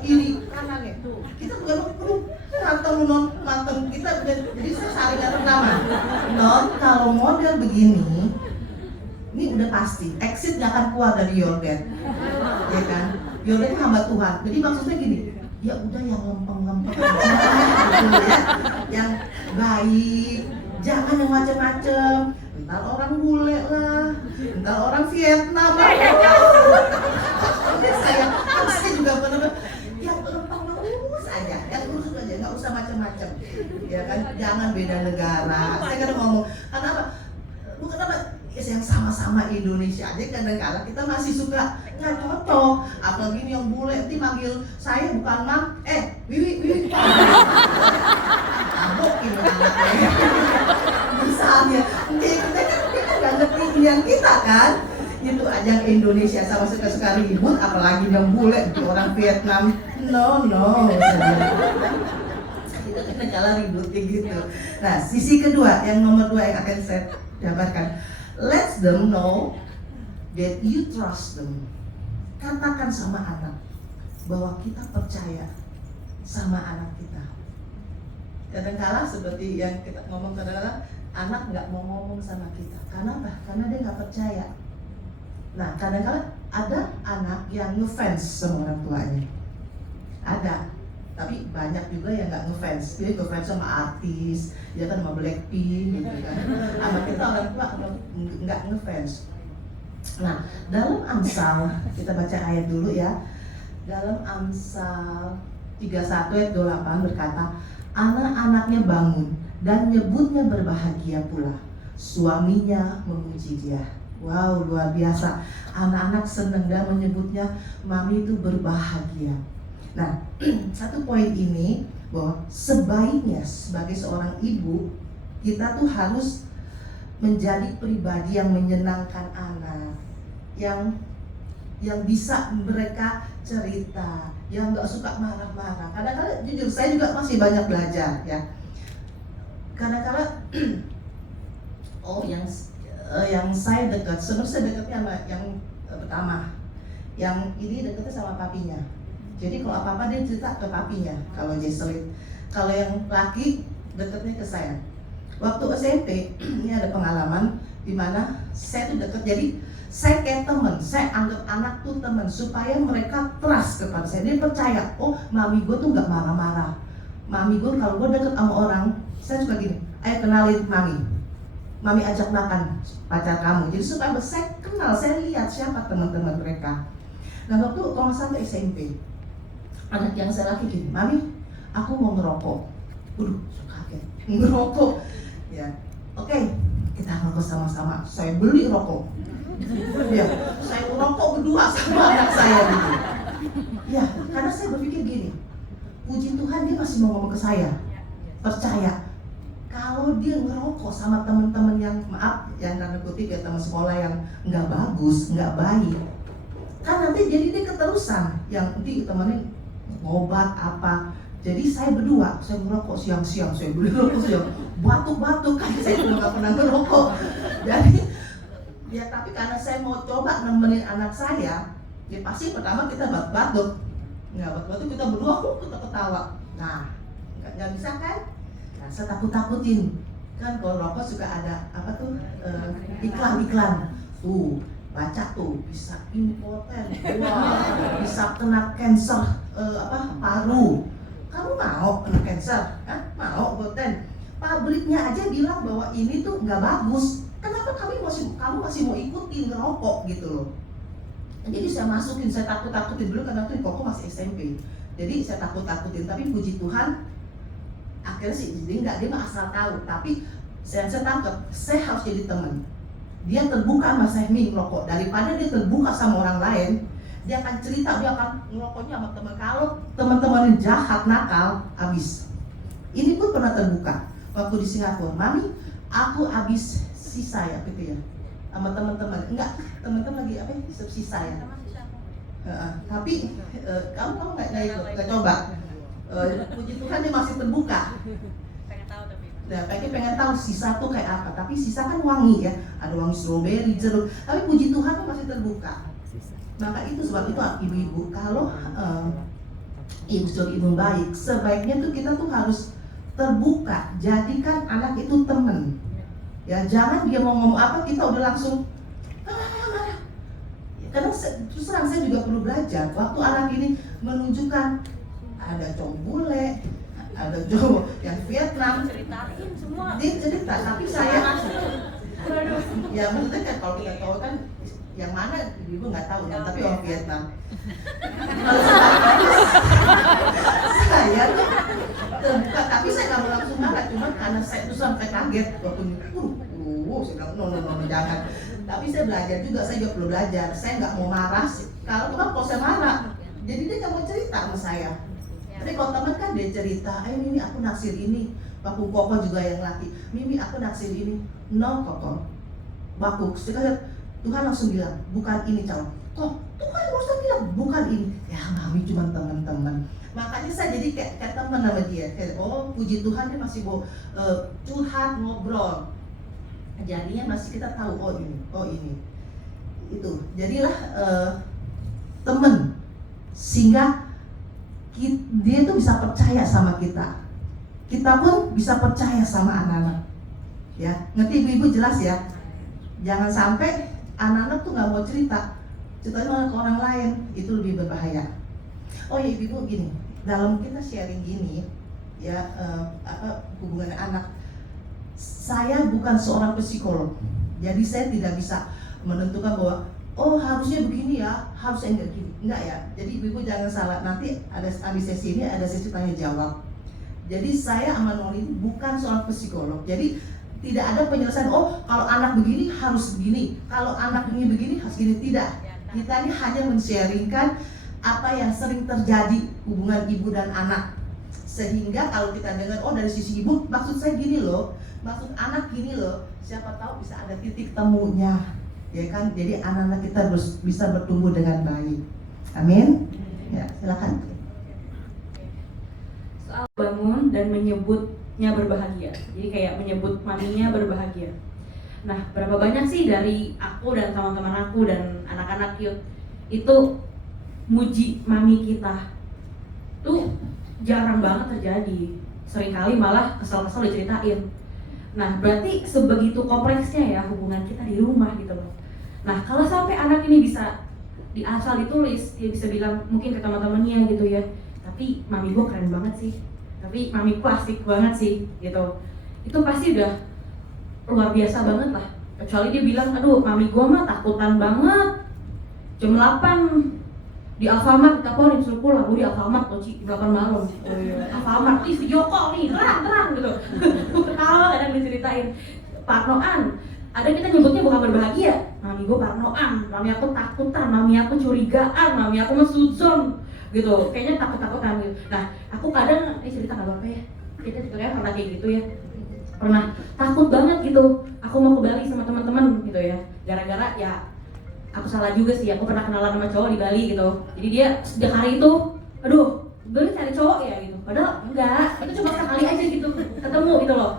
Kiri kanannya tuh kita perlu mateng kita jadi saya saringan pertama kalau model begini ini udah pasti exit nggak akan keluar dari your dad, ya kan? Your dad itu hamba Tuhan, jadi maksudnya gini, ya udah yang lempeng gitu ya, yang baik, jangan yang macem-macem. Ntar orang bule lah, ntar orang Vietnam lah. Saya juga bener-bener yang lempeng lurus aja, yang lurus aja, nggak usah macam-macam, ya kan? Jangan beda negara. Saya kadang ngomong, kenapa? Lu kenapa? Yang sama-sama Indonesia aja kadang-kadang kita masih suka nggak cocok. Apalagi ini yang bule, nanti manggil saya bukan Mang, Wiwi. Abokin anaknya. Misalnya, dia kan nggak ngerti pilihan kita kan. Itu aja yang Indonesia sama suka-suka ribut, apalagi yang bule itu orang Vietnam. No. Itu kan negara ributnya gitu. Nah, sisi kedua, yang nomor 2 yang akan saya jabarkan, let them know that you trust them. Katakan sama anak bahwa kita percaya sama anak kita. Kadang-kala seperti yang kita ngomong, kadang-kadang anak nggak mau ngomong sama kita. Karena apa? Karena dia nggak percaya. Nah, kadang-kadang ada anak yang ngefans sama orang tuanya. Ada. tapi banyak juga yang nggak ngefans. Dia ngefans sama artis, dia kan sama Blackpink gitu kan. Sama kita orang tua nggak ngefans. Nah, dalam Amsal, kita baca ayat dulu ya. Dalam Amsal 31 ayat 28 berkata, anak-anaknya bangun dan nyebutnya berbahagia pula. Suaminya memuji dia. Wow, luar biasa. Anak-anak senang dan menyebutnya mami itu berbahagia. Nah, satu poin ini bahwa sebaiknya sebagai seorang ibu kita tuh harus menjadi pribadi yang menyenangkan anak, yang bisa mereka cerita, yang nggak suka marah-marah. Kadang-kadang jujur saya juga masih banyak belajar ya. Kadang-kadang yang saya dekat, sebenarnya saya dekatnya sama yang pertama, yang ini dekatnya sama papinya. Jadi kalau apa-apa dia cerita ke papinya, kalau Jesselit. Kalau yang laki dekatnya ke saya. Waktu SMP ini ada pengalaman di mana saya tuh dekat, jadi saya kayak teman, saya anggap anak tuh teman supaya mereka trust kepada saya. Dia percaya, oh mami gue tuh nggak marah-marah. Mami gue kalau gue deket sama orang, saya suka gini, ayo kenalin mami ajak makan pacar kamu. Jadi supaya saya kenal, saya lihat siapa teman-teman mereka. Nah waktu kalau sampai SMP, anak yang saya laki gini, mami aku mau ngerokok. Waduh, kaget, ngerokok. Ya, oke, kita ngerokok sama-sama. Saya beli rokok. Ya, saya ngerokok berdua sama anak saya gitu. Ya, karena saya berpikir gini, puji Tuhan dia masih mau ngomong ke saya. Percaya. Kalau dia ngerokok sama teman-teman yang maaf, yang tanda kutip ya teman sekolah yang nggak bagus, nggak baik, kan nanti jadi dia keterusan, yang nanti temannya ngobat apa. Jadi saya berdua, saya ngerokok siang-siang, saya beli rokok siang, batuk-batuk kan saya juga nggak pernah ngerokok. Jadi ya tapi karena saya mau coba nemenin anak saya, ya pasti pertama kita batuk-batuk, nggak batuk-batuk kita berdua, kita ketawa. Nah, nggak bisa kan? Nah, saya takut-takutin kan kalau rokok suka ada apa tuh iklan-iklan tuh, baca tuh bisa impoten, wah bisa kena kanker paru. Kamu mau kena kanker? Mau impoten? Pabriknya aja bilang bahwa ini tuh nggak bagus. Kenapa kamu masih mau ikutin ngerokok gitu loh? Jadi saya masukin, saya takut-takutin dulu karena tuh koko masih SMP. Jadi saya takut-takutin, tapi puji Tuhan akhirnya sih jadi dia nggak asal tahu, tapi saya tangkap, saya harus jadi teman. Dia terbuka sama saya ngerokok, daripada dia terbuka sama orang lain, dia akan cerita, dia akan ngerokoknya sama teman. Kalau teman-teman yang jahat, nakal, habis. Ini pun pernah terbuka waktu di Singapura, mami, aku habis sisa ya gitu ya, sama teman-teman. Enggak, teman-teman lagi apa? Sisa ya. Tapi kamu nggak coba. Puji Tuhan dia masih terbuka. Pengen tahu tapi. Nah, pengen tahu sisa tuh kayak apa. Tapi sisa kan wangi ya, ada wangi stroberi, jeruk. Tapi puji Tuhan tuh masih terbuka. Maka itu sebab itu ibu-ibu kalau ibu baik, sebaiknya tuh kita tuh harus terbuka. Jadikan anak itu teman. Ya jangan dia mau ngomong apa kita udah langsung marah. Karena terus terang saya juga perlu belajar. Waktu anak ini menunjukkan ada cowok bule, ada cowok yang Vietnam, Ceritain semua. dia cerita, tapi saya ya maksudnya kan kalau kita tahu kan yang mana ibu nggak tahu ya, tapi orang Vietnam. Kalau saya tuh terbuka, tapi saya nggak mau langsung marah, cuma karena saya tuh sampai kaget waktu saya bilang no jangan. Tapi saya belajar juga, saya juga perlu belajar. Saya nggak mau marah. Kalau saya marah, jadi dia nggak mau cerita sama saya. Tapi kalau teman kan dia cerita, Mimi aku naksir ini. Waktu Koko juga yang laki, Mimi aku naksir ini. No Koko, baku. Sekarang Tuhan langsung bilang, bukan ini calon. Kok Tuhan langsung bilang, bukan ini. Ya mami cuma teman-teman. Makanya saya jadi kayak teman sama dia. Kayak, oh puji Tuhan dia masih mau curhat, ngobrol. Jadinya masih kita tahu, oh ini. Itu, jadilah teman. Sehingga dia tuh bisa percaya sama kita. Kita pun bisa percaya sama anak-anak. Ya, ngerti ibu-ibu jelas ya. Jangan sampai anak-anak tuh nggak mau cerita malah ke orang lain, itu lebih berbahaya. Oh ya ibu-ibu gini, dalam kita sharing gini ya, hubungan anak, saya bukan seorang psikolog, jadi saya tidak bisa menentukan bahwa oh harusnya begini ya, harusnya enggak gini, enggak ya. Jadi ibu jangan salah, nanti ada habis sesi ini ada sesi tanya jawab. Jadi saya sama Noli bukan seorang psikolog, jadi tidak ada penyelesaian oh kalau anak begini harus begini, kalau anak ini begini harus gini, tidak. Kita ini hanya men-sharingkan apa yang sering terjadi hubungan ibu dan anak, sehingga kalau kita dengar oh dari sisi ibu maksud saya gini loh, maksud anak gini loh, siapa tahu bisa ada titik temunya, ya kan? Jadi anak-anak kita bisa bertumbuh dengan baik. Amin. Ya, silakan. Soal bangun dan menyebutnya berbahagia, jadi kayak menyebut maminya berbahagia. Nah, berapa banyak sih dari aku dan teman-teman aku dan anak-anak youth itu muji mami kita? Tuh jarang banget terjadi. Seringkali malah kesel-kesel diceritain. Nah, berarti sebegitu kompleksnya ya hubungan kita di rumah gitu loh. Nah, kalau sampai anak ini bisa asal ditulis, dia bisa bilang mungkin ke teman-temannya gitu ya, tapi mami gue keren banget sih, tapi mami gue asik banget sih gitu. Itu pasti udah luar biasa banget lah. Kecuali dia bilang, aduh mami gue mah takutan banget, jam 8 di Alfamart teleponin suruh pulang. Gue di Alfamart tuh di 8 malam. Alfamart nih video call nih, terang gitu. Gue ketawa kadang diceritain. Parnoan, ada kita nyebutnya bukan berbahagia. Mami gue parnoan, mami aku takutan, mami aku curigaan, mami aku mah suzon gitu. Kayaknya takut-takutan gitu. Nah, aku kadang cerita nggak apa-apa ya. Kita sebenarnya pernah kayak gitu ya. Pernah takut banget gitu. Aku mau ke Bali sama teman-teman gitu ya. Gara-gara ya aku salah juga sih, aku pernah kenalan sama cowok di Bali gitu. Jadi dia sejak hari itu, aduh, gue cari cowok ya gitu. Padahal enggak, itu cuma sekali aja gitu ketemu gitu loh.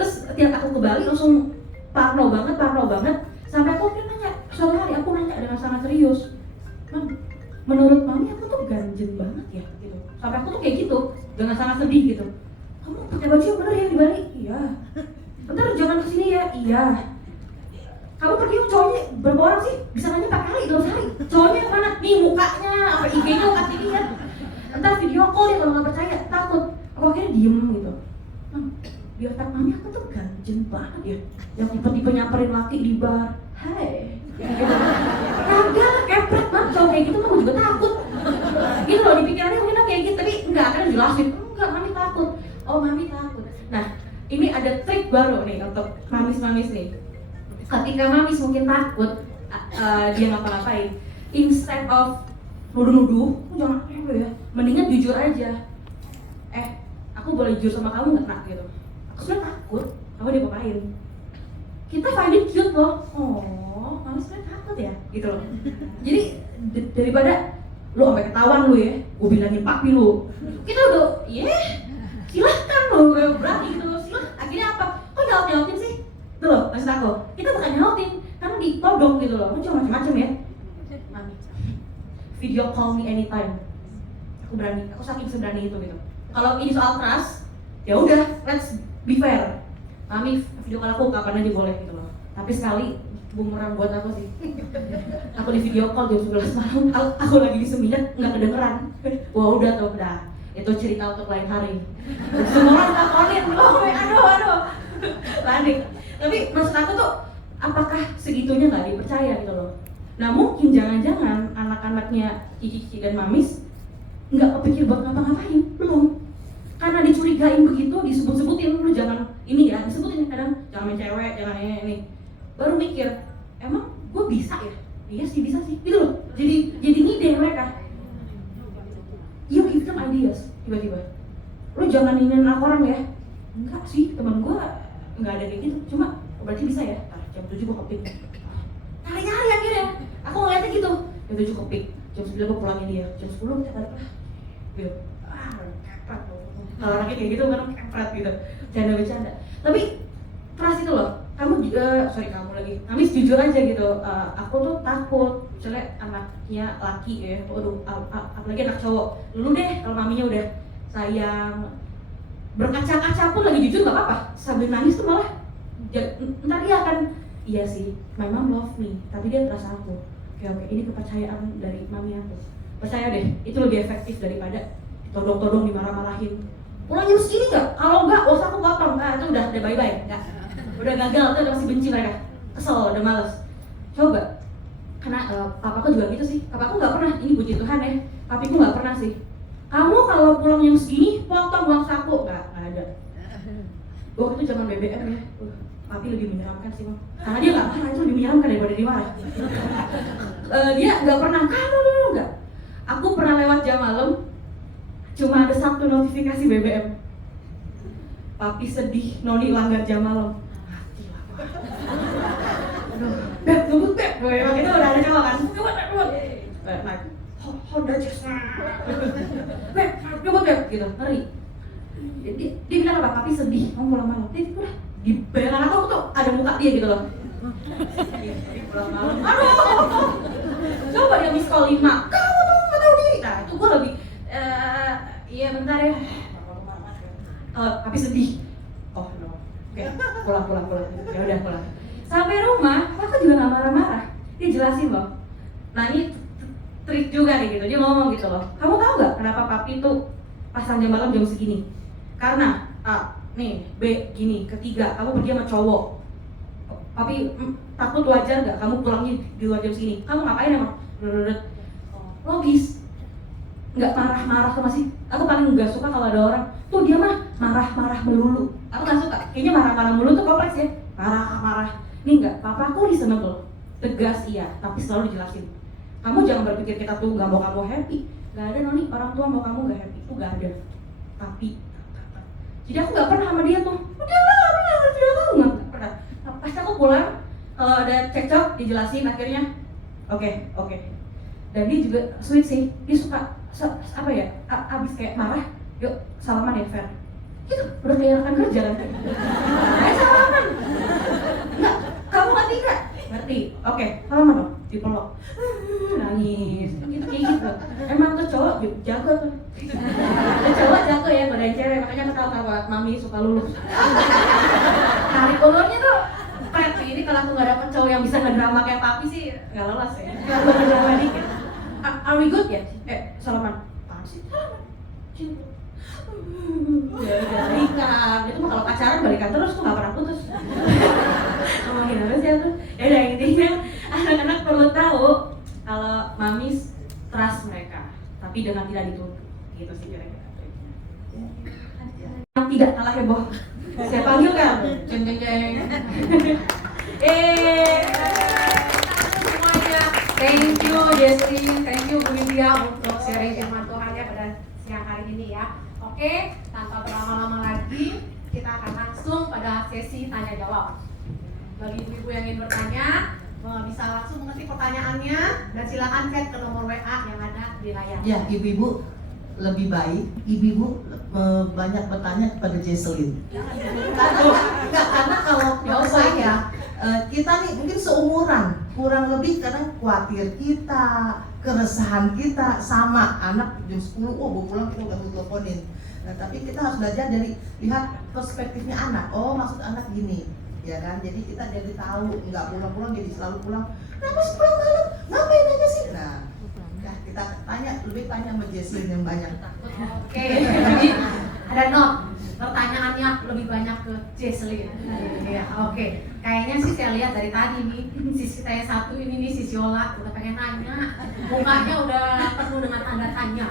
Terus tiap aku ke Bali langsung parno banget. Sampai aku nanya, suatu hari aku nanya dengan sangat serius, Mam, menurut mami aku tuh ganjen banget ya gitu. Sampai aku tuh kayak gitu, dengan sangat sedih gitu. Kamu pakai baju yang bener ya di Bali? Iya. Bentar jangan kesini ya? Iya. Kamu pergi sama cowoknya berapa orang sih? Bisa nanya 4 kali, 2 hari. Cowoknya yang mana? Nih mukanya, apa IG-nya aku kasih lihat. Entar video call ya kalau nggak percaya, takut. Aku akhirnya diem gitu. Di otak mami aku tuh ganjen banget ya. Yang tipe-tipe nyamperin laki di bar. Hai. Gitu. Kagak, kepret banget cowok kayak gitu mah gue juga takut. Gitu loh, di pikirannya mungkin kayak gitu, tapi enggak akan jelasin. Enggak, mami takut. Oh mami takut. Nah, ini ada trik baru nih untuk mamis-mamis nih. Ketika mamis mungkin takut dia ngapa-ngapain, instead of nuduh-nuduh, jangan gitu ya, mendingan jujur aja. Aku boleh jujur sama kamu nggak nak gitu? Aku sebenarnya takut, kamu diapain? Kita find it cute loh. Oh, mamis sebenarnya takut ya, gitu loh. Jadi daripada lu sampai ketahuan lu ya, gue bilangin papi lu, kita udah, silahkan lo, berani gitu, silahkan. Akhirnya apa? Kok nyautin sih? Tuh loh, maksud aku, kita bukan nyautin, karena ditodong gitu loh, cuma macam-macam ya. Mami, video call me anytime. Aku berani, aku saking seberani itu gitu. Kalau ini soal trust, ya udah, let's be fair. Mami, video call aku kapan aja boleh gitu loh. Tapi sekali bumerang buat aku sih. Aku di video call jam 11 malam, aku lagi di Seminyak, nggak kedengeran. Wah udah tuh, udah. Itu cerita untuk lain hari. Semua orang teleponin, aduh, panik. Tapi maksud aku tuh, apakah segitunya nggak dipercaya gitu loh? Nah mungkin jangan-jangan anak-anaknya cici-cici dan mamis nggak kepikir buat ngapa-ngapain, belum. Karena dicurigain begitu, disebut-sebutin, lu jangan ini ya, disebutin kadang, jangan main cewek, jangan ini. Baru mikir, emang gue bisa ya? Iya sih, bisa sih, gitu loh. Jadi ngide mereka. You give them ideas, tiba-tiba. Lu jangan ingin orang ya? Enggak sih, teman gue nggak ada kayak gitu, cuma berarti bisa ya? Jam 7 gue kepik. Nyari-nyari akhirnya, aku ngeliatnya gitu. Jam 7 kepik, jam 9 gue pulangin dia, jam 10 kita balik lah. Gitu, kepret loh. Kalau anaknya kayak gitu kan kepret gitu, bercanda-bercanda. Tapi trust itu loh, kamu Amis jujur aja gitu. Aku tuh takut, misalnya anaknya laki ya, waduh, apalagi anak cowok. Dulu deh kalau maminya udah sayang, berkaca-kaca pun lagi jujur gak apa-apa. Sambil nangis tuh malah, ntar dia akan, iya sih, my mom love me, tapi dia trust aku. Oke, ini kepercayaan dari mami aku. Percaya deh, itu lebih efektif daripada ditodong-todong, dimarah-marahin. Pulang jam segini nggak? Kalau nggak, bos aku potong. Nah itu udah bye-bye, nggak. Udah gagal, tuh udah masih benci mereka. Kesel, udah males. Coba, karena papaku juga gitu sih. Papaku nggak pernah, ini puji Tuhan ya. Papiku nggak pernah sih. Kamu kalau pulang jam segini, potong uang saku. Nggak ada. Waktu itu zaman BBM ya. Papi lebih menyeramkan sih, Bang. Karena dia nggak marah, itu lebih menyeramkan daripada dia marah. Dia nggak pernah, kamu dulu nggak. Aku pernah lewat jam malam, cuma ada satu notifikasi BBM. Papi sedih, Noni langgar jam malam. Mati lah. Beb, ngebut Beb. Memang itu udah ada cowok kan. Ngebut. Naik. Honda Jazz. Beb, ngebut Beb. Gitu, ngeri. Dia bilang apa? Papi sedih, mau pulang malam. Dia udah di bayangan aku tuh ada muka dia gitu loh. Di pulang malam. Aduh. Coba dia miss call 5. Kamu tuh nggak tahu diri. Nah itu gue lebih iya bentar ya. Papi sedih. Oh no. Oke, pulang. Ya udah pulang. Sampai rumah, aku juga nggak marah-marah. Dia jelasin loh. Nah ini trik juga nih gitu. Dia ngomong gitu loh. Kamu tahu nggak kenapa papi tuh pasang jam malam jam segini? Karena A, nih B gini. Ketiga, kamu pergi sama cowok. Papi takut wajar nggak kamu pulangnya di luar jam segini? Kamu ngapain emang? Logis. Nggak marah-marah sama sih. Aku paling nggak suka kalau ada orang tuh dia mah marah-marah melulu. Aku nggak suka. Kayaknya marah-marah melulu tuh kompleks ya. Marah-marah. Ini enggak. Papa aku reasonable. Tegas iya, tapi selalu dijelasin. Kamu jangan berpikir kita tuh nggak mau kamu happy. Nggak ada Noni. Orang tua mau kamu nggak happy. Itu nggak ada. Tapi jadi aku nggak pernah sama dia tuh. Nggak pernah. Pas aku pulang, kalau ada cekcok dijelasin akhirnya. Oke. Dan dia juga sweet sih. Dia suka apa ya? Abis kayak marah, yuk salaman ya Fer. Gitu, udah kayak rekan kerja kan. Ayo salaman. Enggak, kamu ngerti nggak? Ngerti. Oke, salaman dong. Dipeluk. Nangis. Gitu kayak gitu. Emang tuh cowok jago tuh. Cowok jago ya pada cewek, makanya aku tahu kalau mami suka lulus. Tarik ulurnya tuh keren. Ini kalau aku nggak dapet cowok yang bisa ngedrama kayak papi sih nggak lolos ya. Kalau ngedrama dikit. Are we good ya? Salaman. Apaan sih? Salaman. Cinta. Ya udah balikan. Itu mah kalau pacaran balikan terus tuh nggak pernah putus. Ngomongin apa sih aku? Ya udah intinya anak-anak perlu tahu kalau mami trust mereka, tapi dengan tidak dituduh. Gitu sih kira-kira. Yang tidak kalah heboh. Saya panggil kan? Jeng. Semuanya, thank you Jesslyn, thank you Bu India untuk sharing firman Tuhan ya pada siang hari ini ya. Oke, tanpa berlama-lama lagi, kita akan langsung pada sesi tanya jawab. Bagi ibu-ibu yang ingin bertanya, bisa langsung mengetik pertanyaannya dan silakan chat ke nomor WA yang ada di layar. Ya, ibu-ibu lebih baik ibu-ibu banyak bertanya kepada Jesslyn. Karena kalau saya kita nih mungkin seumuran, kurang lebih kadang khawatir kita, keresahan kita sama anak jam 10, mau pulang kita udah teleponin. Nah, tapi kita harus belajar dari lihat perspektifnya anak. Oh, maksud anak gini, ya kan? Jadi kita jadi tahu, nggak pulang-pulang jadi selalu pulang. Kenapa sih pulang malam? Ngapain aja sih? Nah, ya kita lebih tanya sama Jesslyn yang banyak. Oke, jadi ada note pertanyaannya lebih banyak ke Jesslyn. Ya, oke. Kayaknya sih saya lihat dari tadi nih, sisi saya satu ini nih sisi Yola udah pengen nanya, mukanya udah penuh dengan tanda tanya.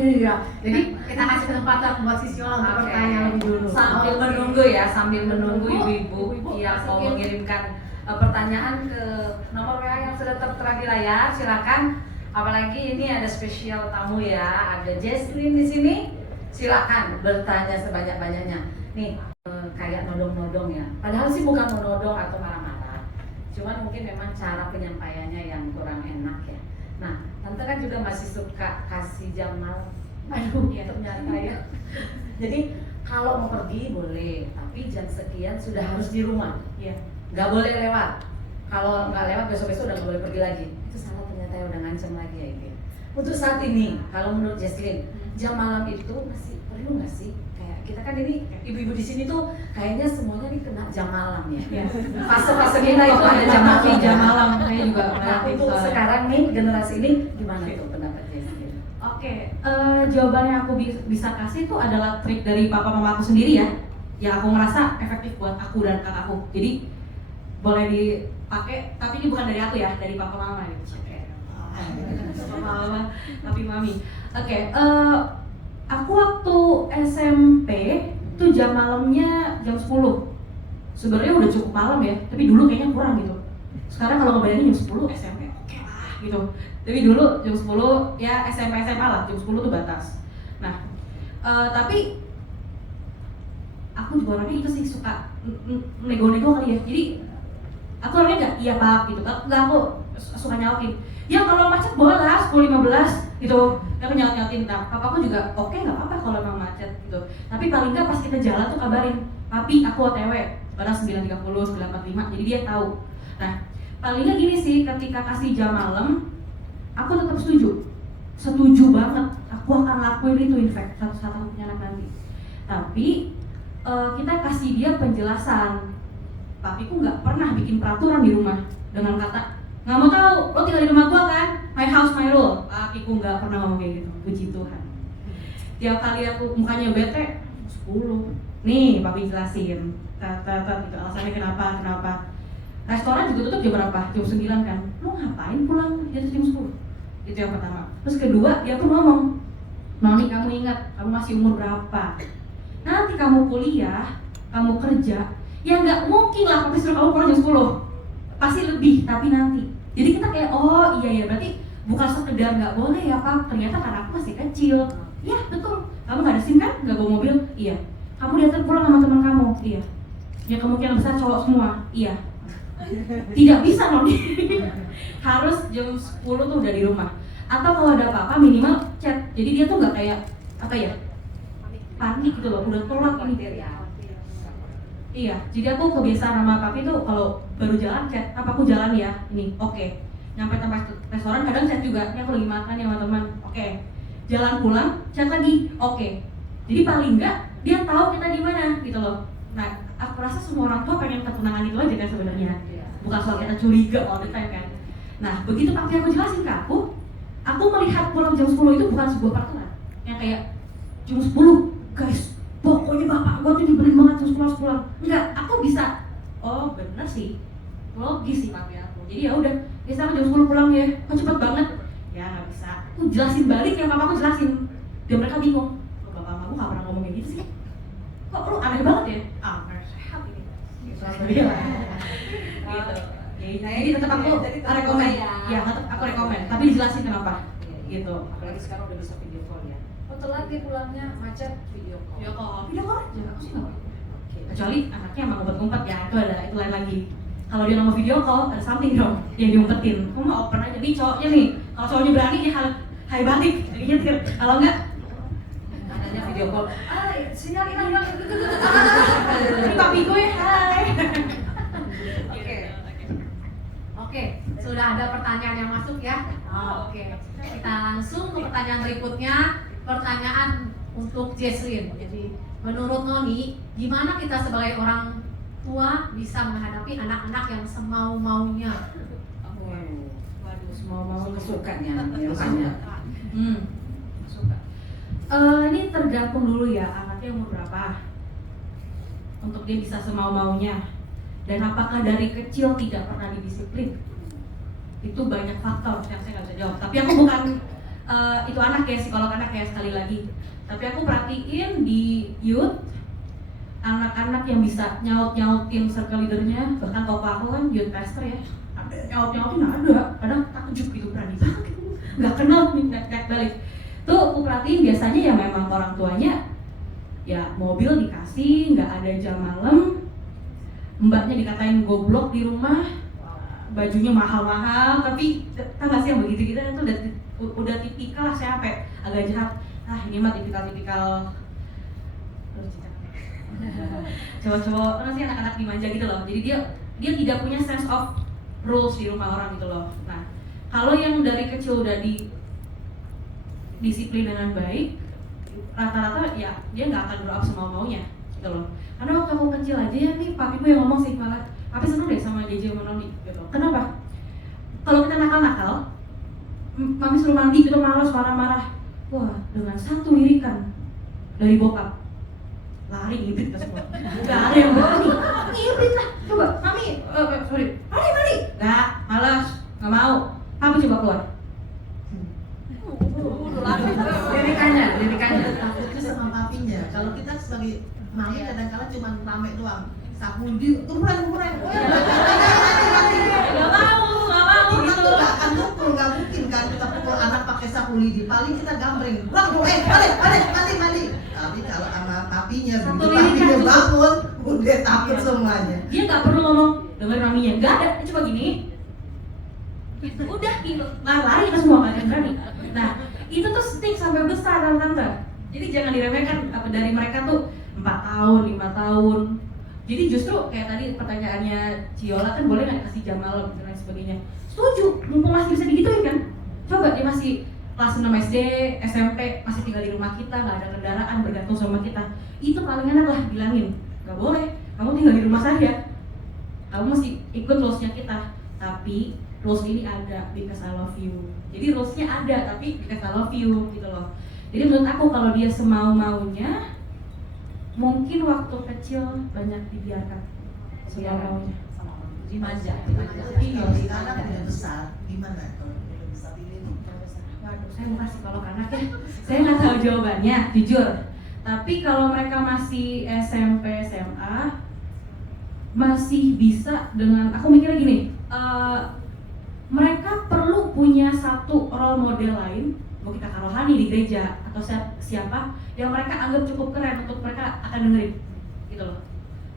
Iya. Jadi kita kasih kesempatan buat sisi Yola untuk bertanya lebih dulu. Sambil menunggu ibu-ibu yang mau mengirimkan pertanyaan ke nomor WA yang sudah tertera di layar, silakan. Apalagi ini ada spesial tamu ya, ada Jesslyn di sini. Silakan bertanya sebanyak-banyaknya. Nih, kayak nodong-nodong ya. Padahal sih bukan menodong atau marah-marah. Cuman mungkin memang cara penyampaiannya yang kurang enak ya. Nah, tante kan juga masih suka kasih jam malam. Aduh, ya ternyata ya. Jadi kalau mau pergi boleh, tapi jam sekian sudah harus di rumah. Ya, nggak boleh lewat. Kalau nggak lewat besok-besok udah nggak boleh pergi lagi. Itu salah ternyata ya, udah ngancem lagi ya gitu. Untuk saat ini, kalau menurut Jesslyn, jam malam itu masih perlu nggak sih? Kayak kita kan ini ibu-ibu di sini tuh kayaknya semuanya nih kena jam malam ya. Fase-fase kita itu ada jam pagi, jam malam. Saya juga. Nah, untuk sekarang nih generasi ini gimana tuh pendapat Jesslyn? Oke, jawaban yang aku bisa kasih itu adalah trik dari papa mama aku sendiri ya, yang aku ngerasa efektif buat aku dan kakakku. Jadi boleh dipakai, tapi ini bukan dari aku ya, dari papa mama gitu. Papa mama, tapi mami. Oke, aku waktu SMP itu jam malamnya jam 10. Sebenarnya udah cukup malam ya, tapi dulu kayaknya kurang gitu. Sekarang kalau ngebayangin jam 10 SMP oke lah gitu. Tapi dulu jam 10 ya SMP SMA lah, jam 10 tuh batas. Nah, tapi aku juga orangnya itu sih suka nego-nego kali ya. Jadi aku orangnya nggak iya pak gitu, nggak aku suka nyautin. Ya kalau macet boleh lah 10-15 gitu, aku nyaut-nyautin. Nah, papaku juga oke nggak apa-apa kalau emang macet gitu. Tapi paling nggak pas kita jalan tuh kabarin, papi aku OTW, padahal 9.30, 9.45, jadi dia tahu. Nah, paling nggak gini sih, ketika kasih jam malam, aku tetap setuju banget. Aku akan lakuin itu in fact satu saat aku punya anak nanti. Tapi kita kasih dia penjelasan. Papiku nggak pernah bikin peraturan di rumah dengan kata nggak mau tahu, lo tinggal di rumah gua kan, my house my rule. Papiku nggak pernah ngomong kayak gitu, puji Tuhan. Tiap kali aku mukanya bete, 10. Nih, papi jelasin, gitu alasannya kenapa. Restoran juga tutup jam berapa? Jam 9 kan? Lo ngapain pulang jam 10? Itu yang pertama. Terus kedua, dia pun ngomong, Noni kamu ingat, kamu masih umur berapa? Nanti kamu kuliah, kamu kerja, ya nggak mungkin lah papi suruh kamu pulang jam 10. Pasti lebih, tapi nanti. Jadi kita kayak, oh iya ya, berarti bukan sekedar nggak boleh ya Pak, ternyata karena aku masih kecil. Iya betul, kamu nggak ada SIM kan? Nggak bawa mobil? Iya. Kamu diantar pulang sama teman kamu? Iya. Ya kemungkinan besar cowok semua? Iya. Tidak bisa Noni. Harus jam 10 tuh udah di rumah. Atau kalau ada apa-apa minimal chat. Jadi dia tuh nggak kayak apa ya, panik gitu loh, udah telat ini. Iya, jadi aku kebiasaan sama papi tuh kalau baru jalan chat, apa aku jalan ya, ini, oke. Nyampe tempat restoran kadang chat juga, ini aku lagi makan ya sama teman, oke. Jalan pulang, chat lagi, oke. Jadi paling enggak dia tahu kita di mana gitu loh. Nah, aku rasa semua orang tua pengen ketenangan itu aja kan sebenarnya. Bukan soal kita curiga all the time kan. Nah, begitu papi aku jelasin ke aku melihat pulang jam 10 itu bukan sebuah peraturan. Yang kayak jam 10, guys, pokoknya bapak gua tuh dibeli banget terus pulang. Enggak, aku bisa. Oh bener sih, logis sih papi aku. Jadi ya udah, bisa aku jam 10 pulang ya. Kok cepet banget? Ya nggak bisa. Aku jelasin balik yang papaku jelasin. Dan mereka bingung. Kok bapak mamaku nggak pernah ngomong kayak gitu sih? Kok lu aneh banget ya? Sehat ini. Gitu. Jadi tetap aku rekomen. Ya tetap aku rekomen. Tapi dijelasin kenapa. Gitu. Apalagi sekarang udah bisa video call ya. Oh telat dia pulangnya macet, video call. Video call aja, aku sih nggak apa-apa. Kecuali anaknya emang ngumpet-ngumpet ya, itu lain lagi. Kalau dia nggak mau video call, ada something dong yang diumpetin. Kamu mau open aja nih cowoknya nih. Kalau cowoknya berani dia hai balik, kayak gitu. Kalau enggak, Anaknya video call. Sinyal hilang. ini papi gue hai. Oke, sudah ada pertanyaan yang masuk ya. Oke, kita langsung ke pertanyaan berikutnya. Pertanyaan untuk Jesslyn. Jadi, menurut Noni, gimana kita sebagai orang tua bisa menghadapi anak-anak yang semau-maunya? Waduh, semua mau kesukanya. Suka. Ini tergantung dulu ya anaknya umur berapa. Untuk dia bisa semau-maunya. Dan apakah dari kecil tidak pernah didisiplin? Itu banyak faktor yang saya nggak bisa jawab. Tapi aku bukan itu anak ya, psikolog anak ya sekali lagi. Tapi aku perhatiin di youth, anak-anak yang bisa nyaut-nyautin circle leadernya, bahkan toko aku kan youth pastor ya, nyaut-nyautin ada, kadang takjub gitu, berani banget gitu, nggak kenal nih, balik. Tuh aku perhatiin biasanya ya memang orang tuanya, ya mobil dikasih, nggak ada jam malam, mbaknya dikatain goblok di rumah, bajunya mahal-mahal, tapi tau gak sih yang begitu-gitu itu udah tipikal lah, saya sampai agak jahat. Ini mah tipikal cowok-cowok kan sih anak-anak dimanja gitu loh. Jadi dia tidak punya sense of rules di rumah orang gitu loh. Nah, kalau yang dari kecil udah disiplin dengan baik, rata-rata ya dia nggak akan grow up semau-maunya gitu loh. Karena waktu aku kecil aja ya nih, papi gue yang ngomong sih malah, papi seneng deh sama DJ sama Noni gitu. Kenapa? Kalau kita nakal-nakal, mami suruh mandi gitu malas, marah-marah. wah dengan satu lirikan dari bokap lari ngibrit ke semua. Gak ada yang berani, ngibrit lah. Coba, mami, sorry, mali, gak, malas, gak mau. Kamu coba keluar. Lirikannya. Takutnya sama papinya. Kalau kita sebagai mami kadang-kadang cuma rame doang. Sapu di kurang. Gak mau Kita gitu. tuh gak akan pukul, gak mungkin kan kita pukul anak pakai sapu lidi. Paling kita gambreng. Mali. Tapi kalau sama papinya, Satu begitu lirikan papinya cukup. bangun, udah takut Iya. semuanya. Dia gak perlu ngomong dengerin maminya, gak ada, dia coba gini. Udah gitu, lari ke semua, gak ada yang berani. Nah, itu tuh stick sampai besar tante. Jadi jangan diremehkan apa dari mereka tuh 4 tahun, 5 tahun. Jadi justru kayak tadi pertanyaannya Ciola kan boleh nggak kasih jam malam dan lain sebagainya. Setuju, mumpung masih bisa digituin kan. Coba dia masih kelas 6 SD, SMP, masih tinggal di rumah kita, nggak ada kendaraan, bergantung sama kita. Itu paling enak lah bilangin, nggak boleh, kamu tinggal di rumah saja. Kamu masih ikut rules-nya kita, tapi rules ini ada because I love you. Jadi rules-nya ada, tapi because I love you gitu loh. Jadi menurut aku kalau dia semau-maunya, mungkin waktu kecil banyak dibiarkan semau-maunya. Dimanja. Tapi kalau sekarang udah besar, gimana kalau udah besar ini? Waduh, saya bukan psikolog anak ya. Saya nggak tahu jawabannya, jujur. Tapi kalau mereka masih SMP, SMA, masih bisa dengan, aku mikirnya gini, mereka perlu punya satu role model lain, mau kita rohani di gereja atau siapa yang mereka anggap cukup keren untuk mereka akan dengerin, gitu loh.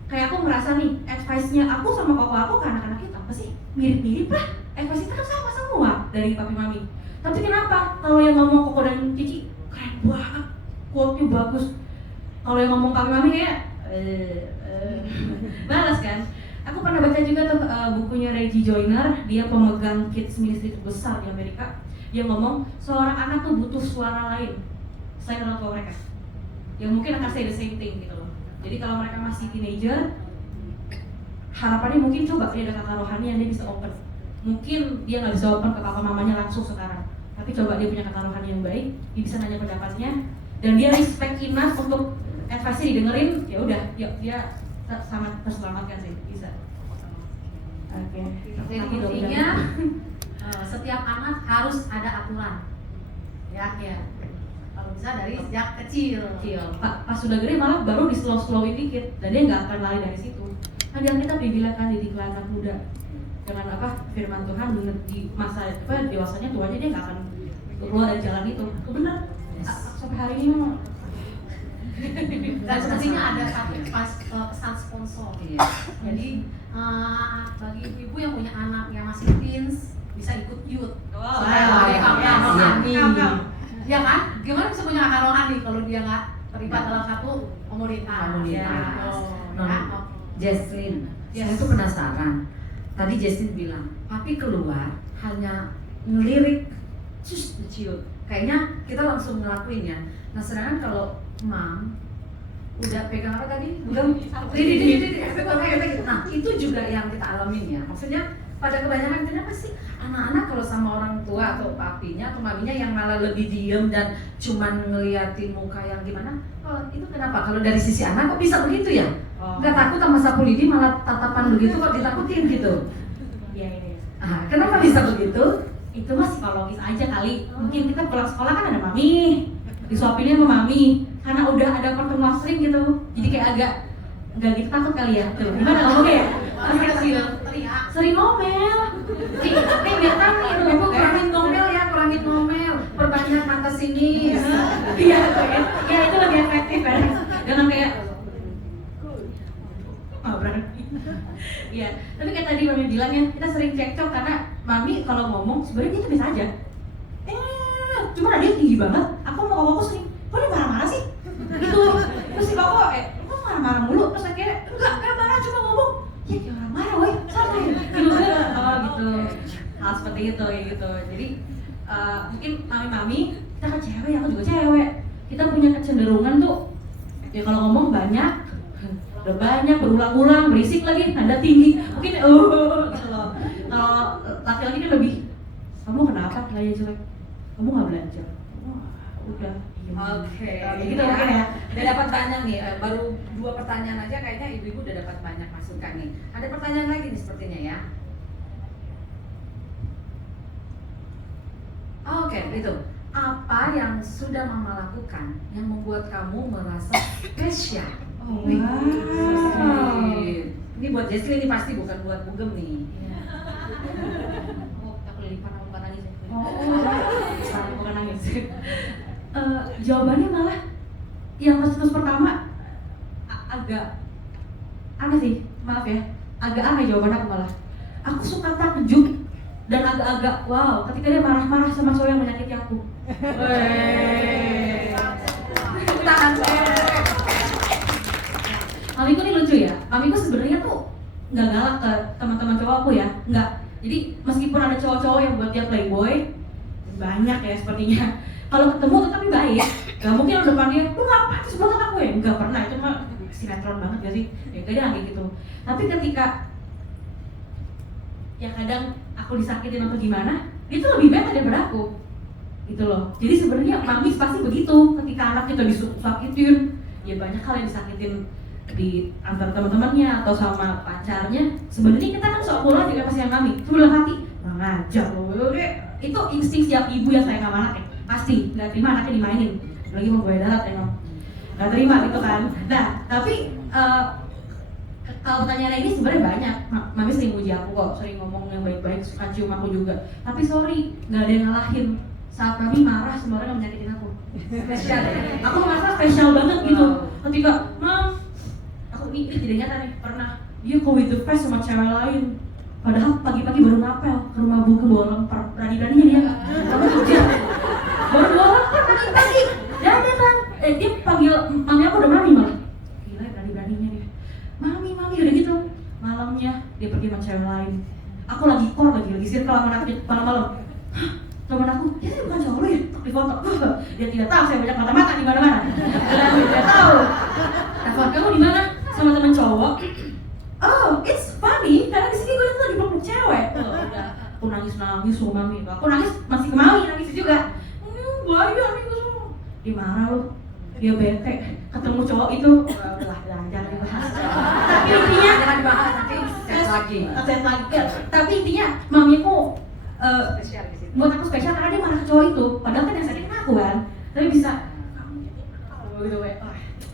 Kayak aku ngerasa nih, advice-nya aku sama koko aku ke anak-anak kita apa sih? Mirip-mirip lah, advice kita kan sama semua dari papi mami. Tapi kenapa kalau yang ngomong koko dan cici keren banget, quote-nya bagus. Kalau yang ngomong papi mami kayak balas kan. Aku pernah baca juga tuh bukunya Reggie Joiner, dia pemegang kids ministry terbesar di Amerika. Dia ngomong seorang anak tuh butuh suara lain selain orang tua mereka, yang mungkin akan say the same thing gitu loh. Jadi kalau mereka masih teenager, harapannya mungkin coba dia ada kakak rohani yang dia bisa open. Mungkin dia nggak bisa open ke papa mamanya langsung sekarang, tapi coba dia punya kakak rohani yang baik, dia bisa nanya pendapatnya, dan dia respect enough untuk advice-nya didengerin, ya udah, dia sangat terselamatkan sih, bisa. Oke. Jadi intinya setiap anak harus ada aturan. Ya. Kalau bisa dari sejak kecil. Pas sudah gede malah baru di slow-slowin dikit, dan dia nggak akan lari dari situ. Kan yang kita dibilang kan didik anak muda dengan firman Tuhan di masa dewasanya tuanya dia nggak akan keluar dari jalan itu. Itu benar. Sampai hari ini memang. Dan sepertinya ada satu pesan sponsor. Jadi bagi ibu yang punya anak yang masih teens bisa ikut youth. Ya kan? Gimana bisa punya kakak rohani kalau dia nggak terlibat dalam satu komunitas? Jesslyn, saya tuh penasaran. Tadi Jesslyn bilang, papi keluar hanya ngelirik, ciut. Kayaknya kita langsung ngelakuin ya. Nah sedangkan kalau mam udah pegang apa tadi? Udah nah itu juga yang kita alamin ya. Maksudnya pada kebanyakan kenapa sih anak-anak kalau sama orang tua atau papinya atau maminya yang malah lebih diem dan cuman ngeliatin muka yang gimana? Oh, itu kenapa? Kalau dari sisi anak kok bisa begitu ya? Nggak takut sama sapu lidi malah tatapan begitu kok ditakutin gitu? Iya. Kenapa bisa begitu? Itu mah psikologis aja kali. Mungkin kita pulang sekolah kan ada mami, disuapinnya sama mami, karena udah ada pertemuan sering gitu. Jadi kayak agak nggak gitu takut kali ya. Tuh, gimana ngomongnya ya? Masih kecil, sering ngomel. Biar kami itu. Ibu kurangin ngomel, perbanyak mata sinis. Iya, ya itu lebih efektif kan. Dengan kayak berani. Iya, tapi kayak tadi mami bilang ya, kita sering cekcok karena mami kalau ngomong sebenarnya dia tuh biasa aja. Cuma dia tinggi banget. Aku mau ngomong sering, kok dia marah-marah sih? Gitu. Terus si koko kok marah-marah mulu? Terus akhirnya enggak marah, cuma ngomong. Ya dia marah-marah, woy, santai. Gitu. Gitu. Hal seperti itu ya gitu. Jadi mungkin mami-mami, kita kan cewek, aku juga cewek. Kita punya kecenderungan tuh, ya kalau ngomong banyak, udah banyak, berulang-ulang, berisik lagi, nada tinggi, mungkin gitu loh. Kalau laki-laki kan lebih, kamu kenapa nilainya jelek? Kamu nggak belajar? udah. Oke, Gitu mungkin ya. Udah dapat banyak nih, baru 2 pertanyaan aja kayaknya ibu-ibu udah dapat banyak masukan nih. Ada pertanyaan lagi nih sepertinya ya. Oke, itu. Apa yang sudah mama lakukan yang membuat kamu merasa spesial? Oh, Wih, wow. Ini buat Jesslyn, ini pasti bukan buat Bugem nih. Oh, aku lipat aku bukan nangis ya. Oh, Bukan nangis. Jawabannya malah yang kasus pertama agak aneh sih, maaf ya, agak aneh jawaban aku malah. Aku suka takjub dan agak-agak wow ketika dia marah-marah sama cowok yang menyakiti aku. tahan. Mamiku nih lucu ya, mamiku sebenarnya tuh nggak galak ke teman-teman cowok aku ya, nggak. Jadi meskipun ada cowok-cowok yang buat dia playboy, banyak ya sepertinya. Kalau ketemu tetapi baik, nggak mungkin lo depan dia, lu ngapain sih banget aku ya? Nggak pernah, itu mah sinetron banget gak sih? Ya nggak ada kayak gitu. Tapi ketika ya kadang aku disakitin atau gimana, itu lebih baik daripada aku, gitu loh. Jadi sebenarnya mami pasti begitu, ketika anak kita disakitin, ya banyak hal yang disakitin di antar teman-temannya atau sama pacarnya. Sebenarnya kita kan sok bola juga pasti yang mami, cuma dalam hati, nggak ngajar loh. Itu insting setiap ibu yang sayang sama anaknya, pasti nggak terima anaknya dimainin, lagi mau gue darat emang nggak terima gitu kan. Nah tapi kalau pertanyaan ini sebenarnya banyak. Mami sering puji aku kok, sering ngomong yang baik-baik, suka cium aku juga. Tapi sorry, nggak ada yang ngalahin saat mami marah sama orang yang menyakitin aku. Spesial. Aku merasa spesial banget gitu. Ketika mam, aku ini tidak nyata nih, pernah dia go with the fest sama cewek lain. Padahal pagi-pagi baru ngapel ke rumah buku bawa lempar, berani-beraninya dia kamu kerja. Baru bawa lempar pagi-pagi. Dan dia kan, dia panggil mami aku udah mami malah. Gila berani-beraninya dia. Mami udah gitu. Malamnya dia pergi sama cewek lain. Aku lagi circle sama anak malam-malam. Hah, teman aku, dia bukan cowok lu ya? Di foto. Dia tidak tahu saya banyak mata-mata di mana-mana. Dan tidak tahu. Telepon kamu di mana? Sama teman cowok. Oh, it's funny karena di sini gue tuh di peluk cewek. Udah, aku nangis sama mami. Aku nangis masih ke mami nangis juga. Bahaya nih gue semua. Dia marah loh. Dia bete ketemu cowok itu. Udah jangan dibahas. Tapi intinya Jangan dibahas nanti set lagi. Tapi intinya mamiku Spesial di situ. buat aku spesial karena dia marah ke cowok itu. Padahal kan yang sakit aku kan. Tapi bisa gitu weh.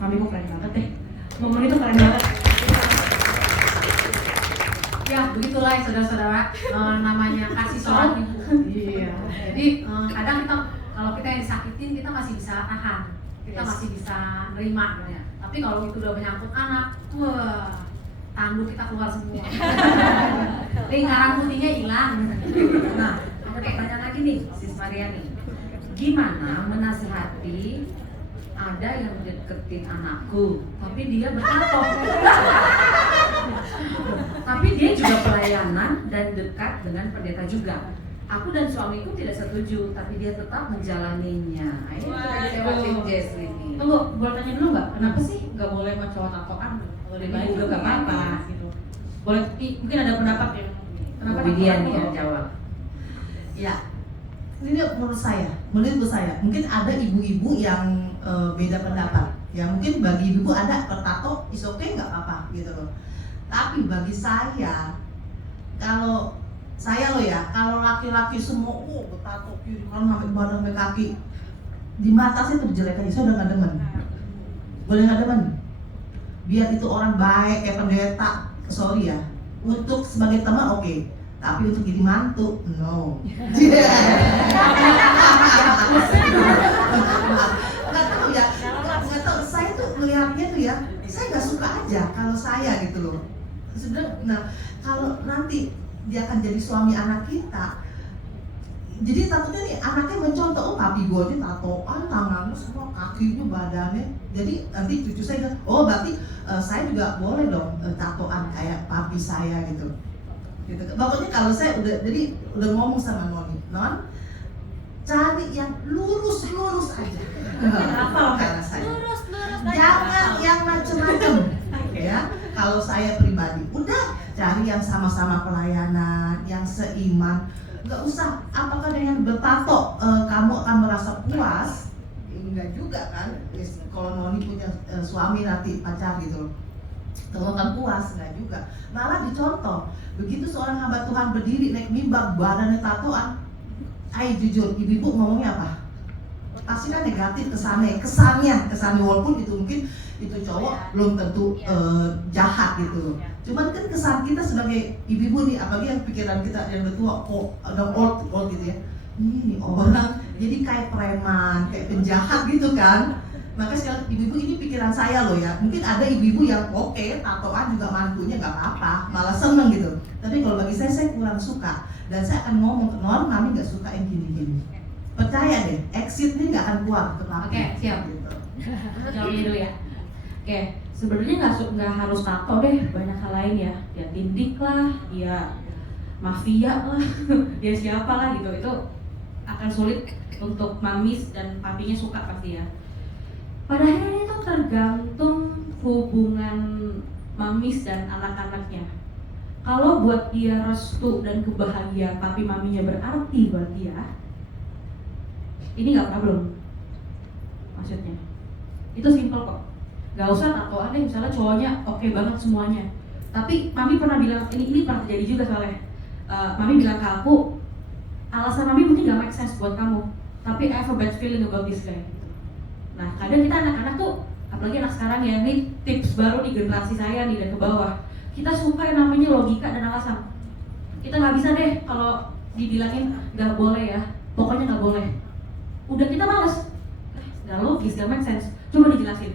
Mamiku keren banget deh. Momen itu keren banget. Ya begitulah ya saudara-saudara, namanya kasih seorang ibu. Iya. Jadi kadang kita kalau kita yang disakitin kita masih bisa tahan, kita masih bisa nerima ya. Tapi kalau itu udah menyangkut anak, wah tanduk kita keluar semua. Lingkaran putihnya hilang. Nah, ada pertanyaan lagi nih, Sis Mariani. Gimana menasihati ada yang deketin anakku, tapi dia bertato. Tapi dia juga pelayanan dan dekat dengan pendeta juga. Aku dan suamiku tidak setuju, tapi dia tetap menjalaninya. Ini lewatin Jesslyn ini. Tunggu, boleh tanya dulu nggak? Kenapa sih nggak boleh sama cowok tatoan? Kalau dia baik juga nggak apa-apa gitu. Boleh, mungkin ada pendapat yang kenapa Dia tatoan nih yang kok? jawab. Ya, ini menurut saya, mungkin ada ibu-ibu yang beda pendapat. Ya mungkin bagi ibu ada bertato, is okay nggak apa-apa gitu loh. Tapi bagi saya, kalau saya loh ya, kalau laki-laki semua, bertato kiri kanan sampai badan sampai kaki, di mata saya itu jelek aja, saya udah nggak demen. Boleh nggak demen? Biar itu orang baik kayak pendeta, sorry ya. Untuk sebagai teman oke. Tapi untuk jadi mantu, no. Nggak tahu ya, nggak tahu. Saya tuh melihatnya tuh ya, saya nggak suka aja kalau saya gitu loh. Sebenarnya, nah kalau nanti dia akan jadi suami anak kita, jadi takutnya nih anaknya mencontoh, papi gue ini tatoan, tangannya semua, kakinya, badannya. Jadi nanti cucu saya bilang, oh berarti saya juga boleh dong tatoan kayak papi saya gitu. Gitu. Pokoknya kalau saya udah ngomong sama Noni, Non, cari yang lurus aja. Apa karena saya? Jangan yang macem-macem. Ya, kalau saya pribadi, udah cari yang sama-sama pelayanan, yang seiman. Nggak usah. Apakah dengan bertato kamu akan merasa puas? enggak juga kan. Kalau Noni punya suami nanti pacar gitu, kalau kan puas enggak juga. Malah dicontoh. Begitu seorang hamba Tuhan berdiri naik mimbar badannya tatoan, jujur ibu-ibu ngomongnya apa? Pasti kan negatif kesannya walaupun itu mungkin itu cowok belum tentu jahat gitu loh. Cuman kan kesan kita sebagai ibu-ibu nih, apalagi yang pikiran kita yang betua kok ada old gitu ya. Ini orang jadi kayak preman, kayak penjahat gitu kan. Maka sekarang ibu-ibu ini pikiran saya loh ya. Mungkin ada ibu-ibu yang oke, tatoan juga mantunya nggak apa-apa, malah seneng gitu. Tapi kalau bagi saya kurang suka. Dan saya akan ngomong ke Non, mami nggak suka yang gini-gini. Percaya deh, exit ini nggak akan keluar ke papi. Oke, siap. Gitu. Jawabnya dulu ya. Oke, sebenarnya nggak harus tato deh, banyak hal lain ya. Ya tindik lah, ya mafia lah, ya siapa lah gitu. Itu akan sulit untuk mamis dan papinya suka pasti ya. Pada akhirnya itu tergantung hubungan mamis dan anak-anaknya. Kalau buat dia restu dan kebahagiaan papi maminya berarti buat dia, ini nggak problem. Maksudnya, itu simple kok. Gak usah tatoan deh, misalnya cowoknya oke banget semuanya. Tapi mami pernah bilang, ini pernah terjadi juga soalnya. Mami bilang ke aku, alasan mami mungkin gak make sense buat kamu, tapi I have a bad feeling about this guy. Nah, kadang kita anak-anak tuh, apalagi anak sekarang ya, ini tips baru di generasi saya nih dan ke bawah. Kita suka yang namanya logika dan alasan. Kita nggak bisa deh kalau dibilangin nggak boleh ya, pokoknya nggak boleh. Udah kita males, nggak logis, nggak make sense. Coba dijelasin.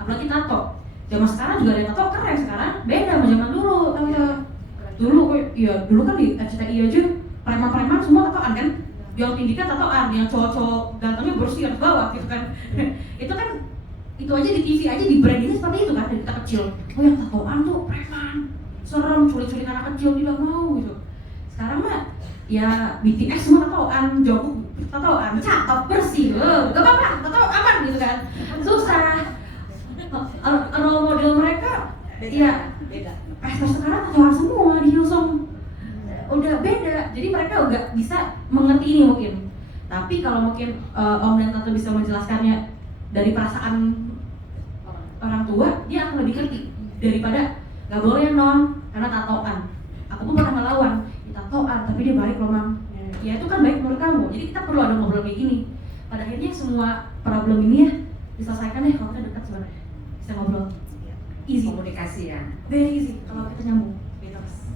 Apalagi tato. Zaman sekarang juga ada tato keren sekarang, beda sama zaman dulu. Dulu kan di RCTI aja preman-preman semua tatoan kan. Yang tinggi kan tatoan, yang cowok-cowok gantengnya bersih ke bawah gitu kan. itu aja di TV aja di brandingnya seperti itu kan dari kita kecil. Oh yang tatoan tuh preman, serem, culik-culik anak kecil tidak mau gitu. Sekarang mah ya BTS semua tatoan, Jungkook tatoan, cakep bersih, gak apa-apa, tato aman gitu kan. Susah. Role model mereka ya beda. Sekarang tatoan semua di Hillsong. Udah beda, jadi mereka udah bisa mengerti ini mungkin. Tapi kalau mungkin Om dan Tante bisa menjelaskannya dari perasaan orang tua, dia akan lebih ngerti daripada nggak boleh non karena tatoan. Aku pun pernah melawan, tatoan tapi dia baik loh mam. Ya itu kan baik menurut kamu. Jadi kita perlu ada ngobrol kayak gini. Pada akhirnya semua problem ini ya diselesaikan deh kalau kita dekat sebenarnya. Bisa ngobrol. Easy. Komunikasi ya. Very easy kalau kita nyambung. Bebas.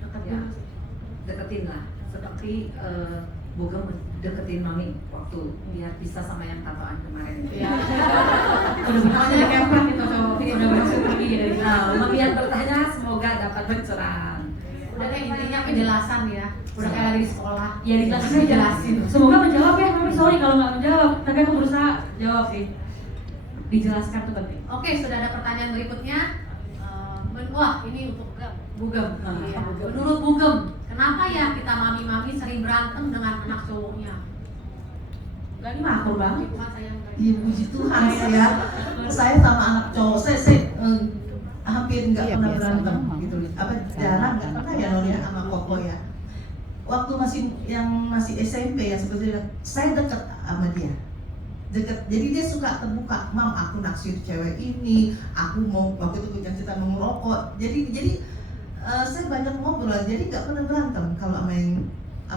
Dekat Ya. dulu. Deketin lah. Seperti Bugem deketin mami waktu biar bisa sama yang tatoan kemarin. Iya. Udah berhasil kempet itu cowok. Udah berhasil pergi dari sana. Nah, mami yang bertanya semoga dapat pencerahan. Udah deh intinya penjelasan ya. Udah kayak lagi di sekolah. Ya dijelasin aja. Semoga menjawab ya, mami sorry kalau nggak menjawab. Tapi aku berusaha jawab sih. Dijelaskan tuh penting. Oke, sudah ada pertanyaan berikutnya. Wah, ini untuk Bugem. Iya. Menurut Bugem, kenapa ya kita mami-mami sering berantem dengan anak cowoknya? Lagi makmur banget. Bukan saya yang Iya puji Tuhan ya. Saya sama anak cowok saya hampir nggak pernah berantem gitu. Jarang nggak pernah ya Nonia sama Koko ya. Waktu masih SMP ya seperti saya dekat sama dia. Deket, jadi dia suka terbuka, mam aku naksir cewek ini, aku mau waktu itu punya cerita mau merokok, jadi saya banyak ngobrol, jadi nggak pernah berantem kalau sama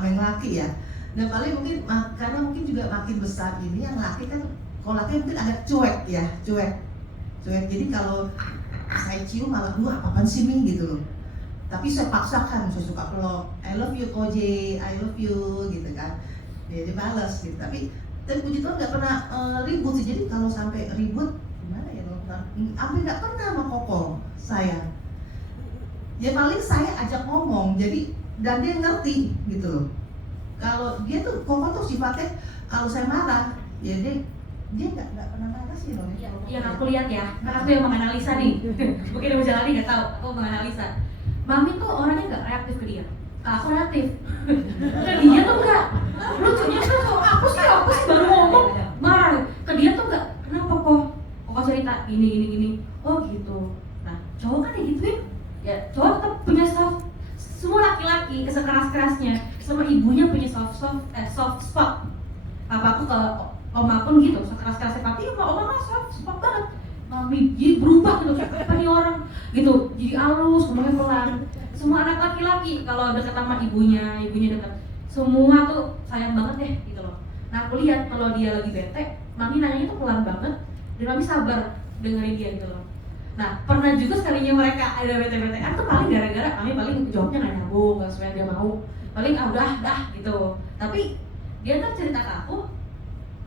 yang laki ya. Dan paling mungkin karena mungkin juga makin besar ini yang laki kan, kalau laki mungkin agak cuek ya, cuek. Jadi kalau saya cium malah apaan sih Ming gitu loh. Tapi saya paksakan, saya suka peluk, I love you Koje, I love you gitu kan, dia balas gitu. Tapi puji Tuhan nggak pernah ribut sih. Jadi kalau sampai ribut gimana ya hampir nggak pernah sama Koko saya. Ya paling saya ajak ngomong, jadi dan dia ngerti gitu loh. Kalau dia tuh Koko tuh sifatnya kalau saya marah, ya dia nggak pernah marah sih loh. Yang aku lihat ya, karena aku yang menganalisa nih. Mungkin yang menjalani nggak tahu, aku menganalisa. Mami tuh orangnya nggak reaktif ke dia. Aku reaktif. Ke dia tuh enggak. Lucunya tuh apa sih baru ngomong marah. Ke dia tuh enggak. Kenapa kok cerita gini. Oh gitu. Nah cowok kan kayak gituin. Ya cowok tetap punya semua laki-laki sekeras-kerasnya sama ibunya punya soft spot. Apa aku Oma pun gitu, sekeras-kerasnya papi, oma soft banget. Mami jadi berubah gitu, siapa nih orang gitu, jadi halus, ngomongnya pelan. Semua anak laki-laki kalau deket sama ibunya deket, semua tuh sayang banget deh gitu loh. Nah aku lihat kalau dia lagi bete, mami nanyanya tuh pelan banget, dan mami sabar dengerin dia gitu loh. Nah pernah juga sekalinya mereka ada bete-betean tuh paling gara-gara mami paling jawabnya nggak nyambung, nggak sesuai yang dia mau, paling udah gitu. Tapi dia kan cerita ke aku,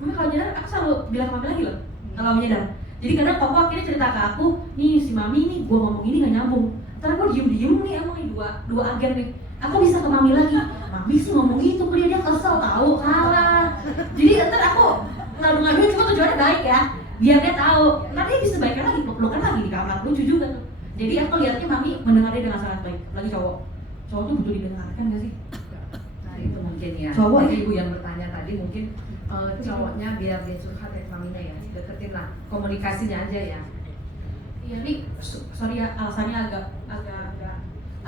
mami kalau nyadar aku selalu bilang ke mami lagi loh kalau mami nyadar. Jadi kadang Koko akhirnya cerita ke aku, nih si mami nih gua ngomong ini nggak nyambung. Ntar gua diem nih emang nih dua agen nih. Aku bisa ke mami lagi, mami sih ngomong gitu ke dia kesel tahu kalah. Jadi ntar aku ngadu-ngadu cuma tujuannya baik ya, biar dia tahu. Ntar dia bisa baikan lagi, pelukan lagi di kamar, lucu juga tuh. Jadi aku lihatnya mami mendengarnya dengan sangat baik, lagi cowok tuh butuh didengarkan gak sih? Nah itu mungkin ya, Cowok jadi ibu yang bertanya tadi mungkin cowoknya biar dia curhat ya maminya ya, deketin lah, komunikasinya aja ya. Iya nih, sorry ya alasannya agak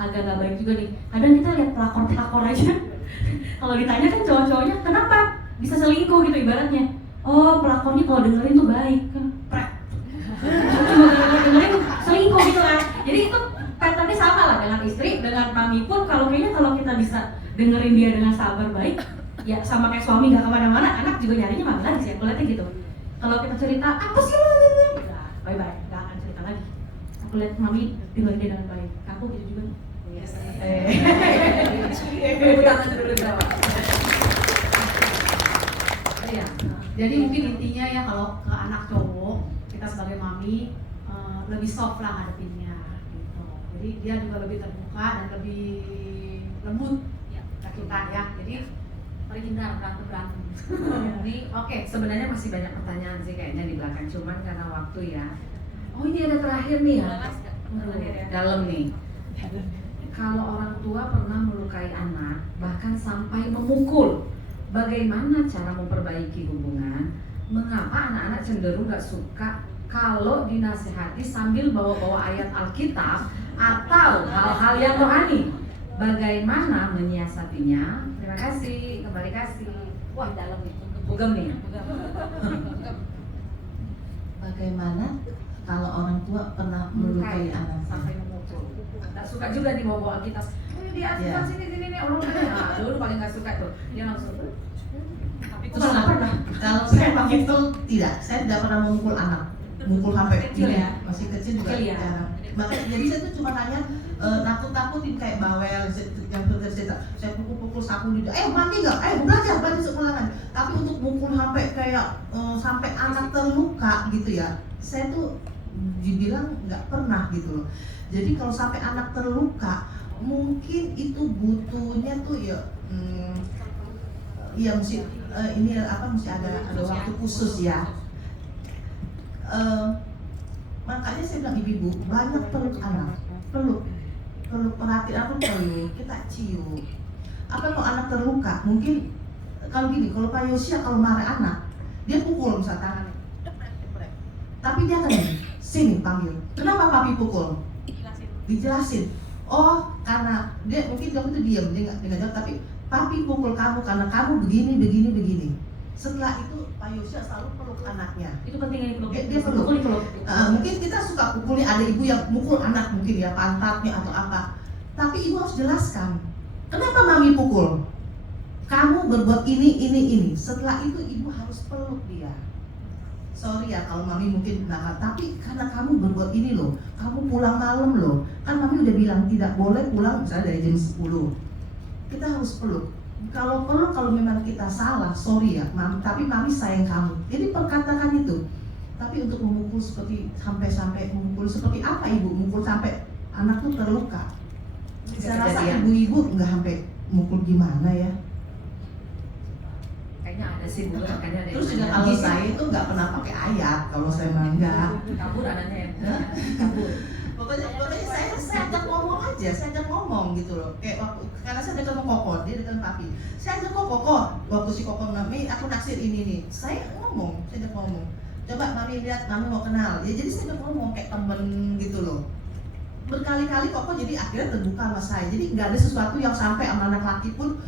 nggak baik juga nih. Kadang kita lihat pelakor aja. Kalau ditanya kan cowok-cowoknya kenapa bisa selingkuh gitu ibaratnya. Oh pelakornya kalau dengerin tuh baik kan, cuma dengerin selingkuh gitu kan. Jadi itu patternnya sama lah dengan istri, dengan mami pun kalau kita bisa dengerin dia dengan sabar baik, ya sama kayak suami nggak kemana-mana, anak juga nyarinya mami lagi sih. Aku lihatnya gitu. Kalau kita cerita apa sih lo, bye nggak akan cerita lagi. Aku lihat mami dengerin dia dengan baik. Aku gitu juga. Tepuk tangan dulu di bawah. Iya. Jadi mungkin intinya ya kalau ke anak cowok kita sebagai mami lebih soft lah ngadepinnya gitu. Jadi dia juga lebih terbuka dan lebih lembut ke kita ya. Jadi terhindar berantem. Ini oke, sebenarnya masih banyak pertanyaan sih kayaknya di belakang, cuman karena waktu ya. Oh ini ada terakhir nih ya. Dalam nih. Kalau orang tua pernah melukai anak, bahkan sampai memukul, bagaimana cara memperbaiki hubungan? Mengapa anak-anak cenderung gak suka kalau dinasihati sambil bawa-bawa ayat Alkitab atau hal-hal yang rohani? Bagaimana menyiasatinya? Terima kasih, kembali kasih. Wah dalam nih, bugem nih. Bagaimana kalau orang tua pernah melukai anak? Sampai memukul. Gak suka juga nih bawa Alkitab. Di Alkitab sini orang dulu paling gak suka tuh. Dia langsung. Tapi Terus kalau saya memukul saya tidak pernah memukul anak. Mukul sampai Kecil ini, ya? masih kecil juga Kecil ya? jarang. Makanya jadi saya tuh cuma nanya nakut-nakutin kayak bawel yang cerita. Saya pukul sapu di mandi nggak? Belajar sekolahan. Tapi untuk mukul sampai kayak sampai anak terluka gitu ya, saya tuh dibilang nggak pernah gitu loh. Jadi kalau sampai anak terluka, mungkin itu butuhnya tuh ya mesti mesti ada waktu khusus ya. Makanya saya bilang ibu banyak peluk anak, peluk perhatian aku, peluk, kita cium. Apa kalau anak terluka? Mungkin kalau gini, kalau Pak Yosia kalau marah anak, dia pukul misalnya tangannya, tapi dia akan sini panggil. Kenapa papi pukul? Dijelasin. Oh karena dia mungkin kamu itu diam, dia nggak jawab, tapi papi pukul kamu karena kamu begini. Setelah itu Pak Yosia selalu peluk anaknya. Itu pentingnya dipeluk. Dia peluk. Mungkin kita suka pukulnya, ada ibu yang mukul anak mungkin ya pantatnya atau apa. Tapi ibu harus jelaskan, kenapa mami pukul? Kamu berbuat ini. Setelah itu ibu harus peluk dia. Sorry ya kalau mami mungkin nakal, tapi karena kamu berbuat ini loh, kamu pulang malam loh. Kan mami udah bilang tidak boleh pulang misalnya dari jam 10. Kita harus peluk. Kalau memang kita salah, sorry ya, tapi mami sayang kamu. Jadi perkatakan itu. Tapi untuk memukul sampai memukul seperti apa ibu? Mukul sampai anak tuh terluka. Saya rasa ibu-ibu nggak sampai mukul gimana ya. Kayaknya ada sih bu, makanya ada. Terus juga kalau saya itu nggak pernah pakai ayat. Kalau saya enggak. Kabur anaknya ya. Kabur. Pokoknya saya ajak ngomong aja, saya ajak ngomong gitu loh. Kayak karena saya dekat sama Koko, dia dekat sama Papi. Saya ajak Koko, waktu si Koko Mami, aku naksir ini nih. Saya ajak ngomong. Coba Mami lihat, Mami mau kenal. Ya jadi saya ajak ngomong kayak temen gitu loh. Berkali-kali Koko jadi akhirnya terbuka sama saya. Jadi nggak ada sesuatu yang sampai sama anak laki pun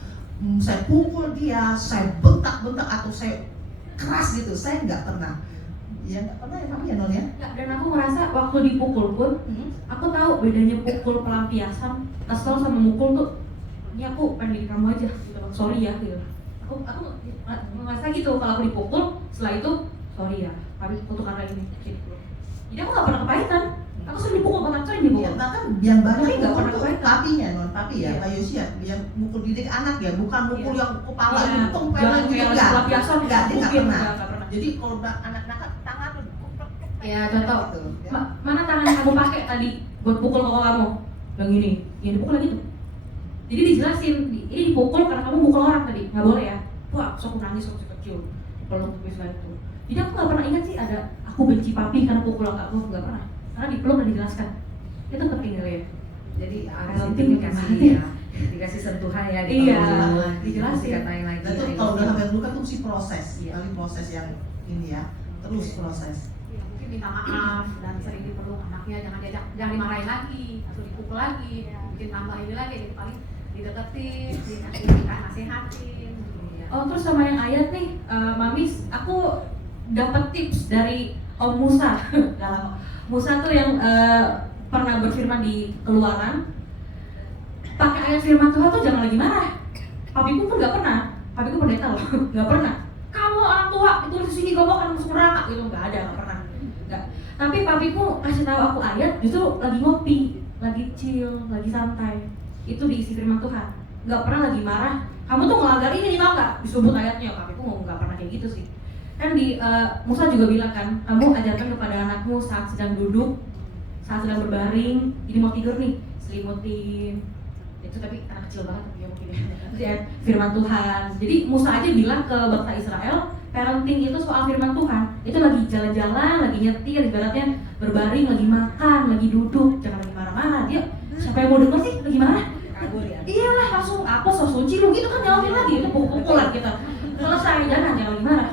saya pukul dia, saya bentak-bentak atau saya keras gitu, saya nggak pernah. Ya nggak pernah ya kamu ya Non ya? Nggak, dan aku merasa waktu dipukul pun, aku tahu bedanya pukul pelampiasan, kesel sama mukul tuh. Ini aku pengen diri kamu aja, gitu. Sorry ya, gitu. Aku merasa gitu, kalau aku dipukul, setelah itu sorry ya, tapi kutuk karena ini, gitu. Jadi aku nggak pernah kepahitan. Aku sering dipukul, sering dipukul. Ya, bahkan yang banyak Tapi nggak mukul pernah tuh kepahitan. papinya Non, papi ya, Iya. Pak Yosia, yang mukul didik anak ya, bukan mukul yang kepala Iya, untung jangan pelan gitu kayak enggak. pelampiasan, Enggak, dia nggak mungkin pernah. nggak pernah. Jadi kalau anak nakal tangan tuh Ya contoh, gitu. Ya. mana tangan yang kamu pakai tadi buat pukul koko kamu? Yang ini, yang dipukul lagi tuh. Jadi dijelasin, ini dipukul karena kamu mukul orang tadi, nggak boleh ya. Wah, aku nangis waktu kecil, peluk misalnya itu. Jadi aku nggak pernah ingat sih ada aku benci papi karena pukul aku, nggak pernah. Karena dipeluk dan dijelaskan. Itu penting kali ya. Jadi harus Penting dikasih banget. ya, dikasih sentuhan ya, Iya, ditolong, dijelasin. dikatain lagi. Nah, itu kalau udah sampai luka tuh mesti proses, Iya. paling proses yang ini ya, terus proses. Ya, mungkin minta maaf dan sering dipeluk anaknya, jangan dimarahin lagi atau dipukul lagi, bikin tambah ini lagi, jadi paling dideketin, dikasih nasihatin. Iya. Oh terus sama yang ayat nih, Mamis, aku dapat tips dari Om Musa. Dalam Musa tuh yang pernah berfirman di Keluaran, pakai ayat firman Tuhan tuh jangan lagi marah. Papiku pun nggak pernah, papiku pendeta loh, nggak pernah. Kamu orang tua itu di sini kamu akan masuk neraka gitu, nggak ada, nggak pernah. Nggak. Tapi papiku kasih tahu aku ayat, justru lagi ngopi, lagi chill, lagi santai. Itu diisi firman Tuhan, nggak pernah lagi marah. Kamu tuh ngelanggar ini tau nggak? Disebut ayatnya, papiku nggak pernah kayak gitu sih. Kan di Musa juga bilang kan, kamu ajarkan kepada anakmu saat sedang duduk, saat sedang berbaring, jadi mau tidur nih, selimutin. Itu tapi anak kecil banget ya mungkin ya. Terus ya, firman Tuhan. Jadi Musa aja bilang ke bangsa Israel, parenting itu soal firman Tuhan. Itu lagi jalan-jalan, lagi nyetir, ibaratnya berbaring, lagi makan, lagi duduk, jangan lagi marah-marah. Dia siapa yang mau denger sih lagi marah? Kabur ya. Iyalah langsung apa so suci lu gitu kan jawabin lagi itu pukul-pukulan kita. Selesai jangan lagi marah.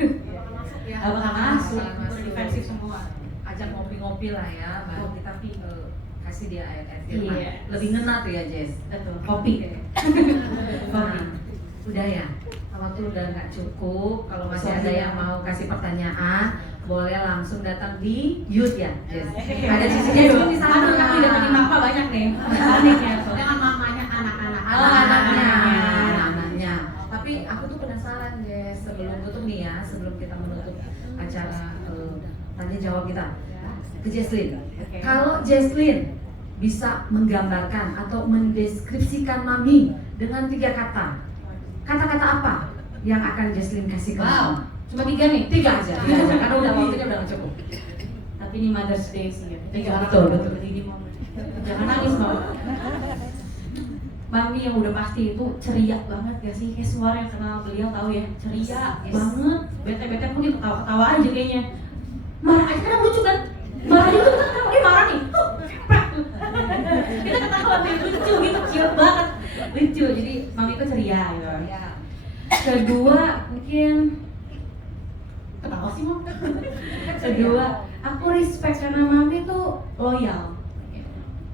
Bakal masuk ya. Gak bakal masuk, Bakal masuk. defensif semua. Ajak ngopi-ngopi lah ya, baru kita kasih dia ayat-ayat firman. Iya. Lebih ngena tuh ya Jess. Betul, kopi. Kopi. Udah ya. Waktu udah nggak cukup. Kalau masih ada yang mau kasih pertanyaan, boleh langsung datang di Youth ya, Jess. Ada sisinya dulu di sana. Aduh, aku udah tadi mama banyak nih. Aneh ya. Dengan mamanya anak-anak. Oh, anaknya. Anaknya. Tapi aku tuh penasaran Jess, sebelum tutup nih ya, sebelum kita menutup acara tanya jawab kita ke Jesslyn. Oke. Kalau Jesslyn bisa menggambarkan atau mendeskripsikan Mami dengan 3 kata, kata-kata apa yang akan Jesslyn kasih ke Mami? Cuma 3 nih. 3 aja, karena udah waktunya udah nggak cukup. Tapi ini Mother's Day sih ya. Iya, betul. Jadi jangan nangis Mama. Mami yang udah pasti itu ceria banget gak sih? Kayak suara yang kenal beliau tahu ya, ceria Yes. banget. Bete-bete pun dia ketawa-ketawa aja kayaknya. Marah aja kadang lucu kan? Marah aja tuh kan dia marah nih. Kita ketawa nih lucu gitu, cute banget. Lucu. Jadi Mami itu ceria gitu. Kedua mungkin kenapa sih Mam? Kedua, aku respect karena Mami tuh loyal.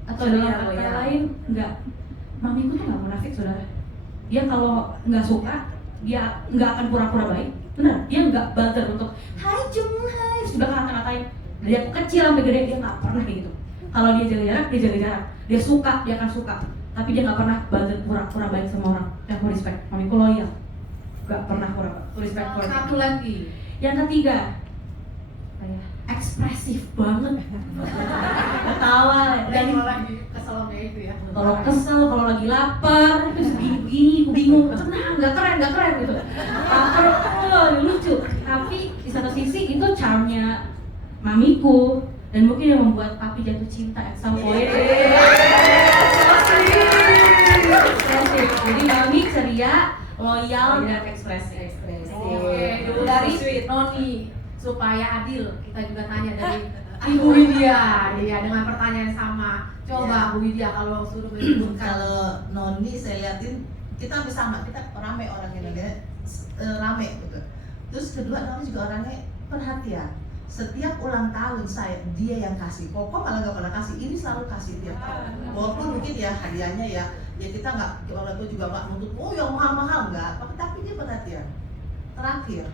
Atau dalam Ceria, kata loyal. lain enggak. Mamiku tuh nggak munafik saudara. Dia kalau nggak suka, dia nggak akan pura-pura baik. Benar, dia nggak banter untuk Hai Jung, hai sudah kata-katain. Dari aku kecil sampai gede dia nggak pernah kayak gitu. Kalau dia jaga jarak, dia jaga jarak. Dia suka, dia akan suka. Tapi dia nggak pernah banter pura-pura baik sama orang. Yang aku respect. Mamiku loyal. Nggak pernah pura-pura. Aku respect for Satu lagi. yang ketiga, ekspresif banget. Ketawa dan Kalau lagi keselnya itu ya. kalau kesel, kalau lagi lapar, terus begini, aku bingung. Tenang, nggak keren gitu. Lapar, lucu. Tapi di satu sisi itu charmnya Mamiku dan mungkin yang membuat papi jatuh cinta at some point. Ekspresif. Jadi Mami ceria, loyal dan ekspresif. Oke, dulu dari Noni supaya adil kita juga tanya dari Ibu Widya, iya dengan pertanyaan yang sama. Coba Bu Widya kalau suruh menyebutkan. Kalau Noni saya liatin kita hampir sama, kita rame orang Indonesia, rame gitu. Terus kedua Noni juga orangnya perhatian. Setiap ulang tahun saya dia yang kasih. Koko malah nggak pernah kasih. Ini selalu kasih tiap tahun. Walaupun mungkin ya hadiahnya ya kita nggak orang tua juga nggak nuntut. Oh yang mahal-mahal nggak. Tapi dia perhatian. Terakhir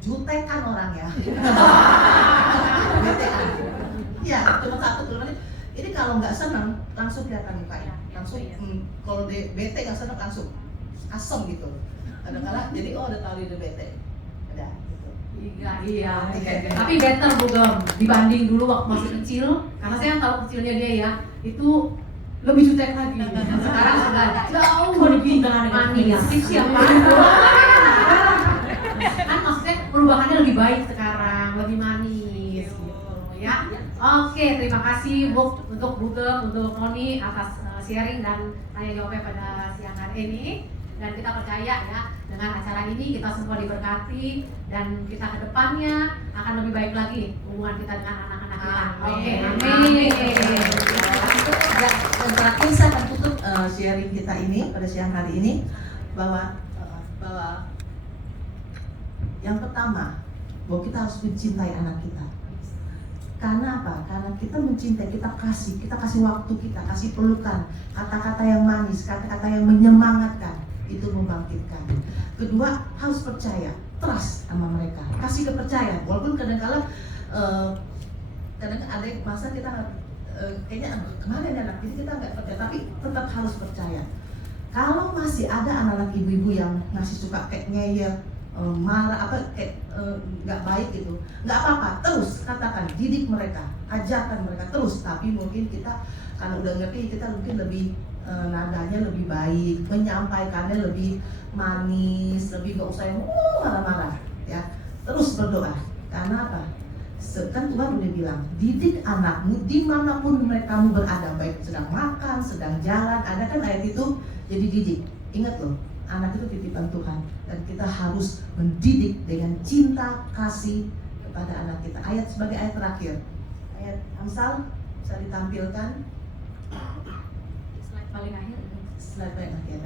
jutekan orang ya. Betean. Iya, cuma satu keluarnya. Ini kalau nggak senang langsung kelihatan mukanya. Langsung kalau bete nggak senang langsung asem gitu. Kadang-kadang jadi ada tahu dia bete. Ada gitu. Iya. Tapi better Bu Gem, dibanding dulu waktu masih kecil, karena saya yang tahu kecilnya dia ya, itu lebih jutek lagi. Sekarang sudah jauh lebih manis. Siapa? Kan maksudnya perubahannya lebih baik sekarang, lebih manis gitu ya. Oke, terima kasih Bu untuk Bu Gem, untuk Noni atas sharing dan tanya jawabnya pada siang hari ini. Dan kita percaya ya, dengan acara ini kita semua diberkati dan kita ke depannya akan lebih baik lagi hubungan kita dengan anak-anak kita. Oke, amin. Dan terakhir saya akan tutup sharing kita ini pada siang hari ini bahwa yang pertama bahwa kita harus mencintai anak kita. Karena apa? Karena kita mencintai, kita kasih waktu kita, kasih pelukan, kata-kata yang manis, kata-kata yang menyemangatkan, itu membangkitkan. Kedua, harus percaya, trust sama mereka, kasih kepercayaan. Walaupun kadang-kadang ada masa kita kayaknya kemana nih anak, jadi kita nggak percaya, tapi tetap harus percaya. Kalau masih ada anak-anak ibu-ibu yang masih suka kayak ngeyel, marah kayak nggak baik gitu, nggak apa-apa, terus katakan, didik mereka, ajarkan mereka terus. Tapi mungkin kita karena udah ngerti, kita mungkin lebih nadanya lebih baik, menyampaikannya lebih manis, lebih nggak usah yang marah-marah ya. Terus berdoa, karena apa? Kan Tuhan udah bilang, didik anakmu dimanapun mereka berada, baik sedang makan, sedang jalan. Ada kan ayat itu, jadi didik. Ingat loh, anak itu titipan Tuhan, dan kita harus mendidik dengan cinta kasih kepada anak kita. Ayat sebagai ayat terakhir, ayat Amsal bisa ditampilkan. Paling akhir. Slide paling akhir.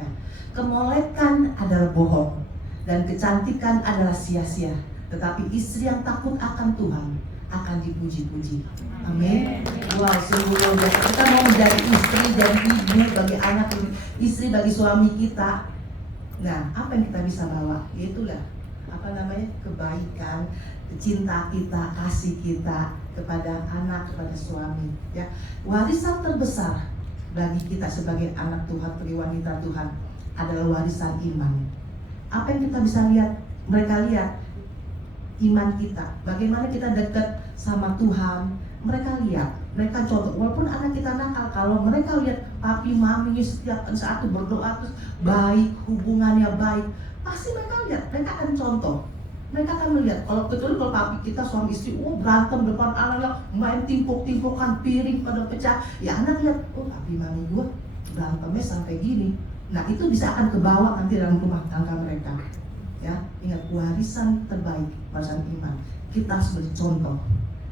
Kemolekan adalah bohong dan kecantikan adalah sia-sia, tetapi istri yang takut akan Tuhan akan dipuji-puji. Amin. Wow, sungguh luar biasa. Kita mau menjadi istri dan ibu bagi anak, istri bagi suami kita. Nah, apa yang kita bisa bawa? Yaitulah kebaikan, cinta kita, kasih kita kepada anak, kepada suami. Ya, warisan terbesar bagi kita sebagai anak Tuhan, sebagai wanita Tuhan adalah warisan iman. Apa yang kita bisa lihat? Mereka lihat iman kita, bagaimana kita dekat sama Tuhan. Mereka lihat, mereka contoh. Walaupun anak kita nakal, kalau mereka lihat papi maminya setiap saat itu berdoa terus baik, hubungannya baik, pasti mereka lihat, mereka akan contoh. Mereka akan melihat, kalau kecuali kalau papi kita suami istri berantem depan anak-anak, main timpuk-timpukan piring pada pecah, ya anak lihat, oh papi mami gue berantemnya sampai gini. Nah itu bisa akan kebawa nanti dalam rumah tangga mereka. Ya, ingat, warisan terbaik, warisan iman. Kita harus bercontoh.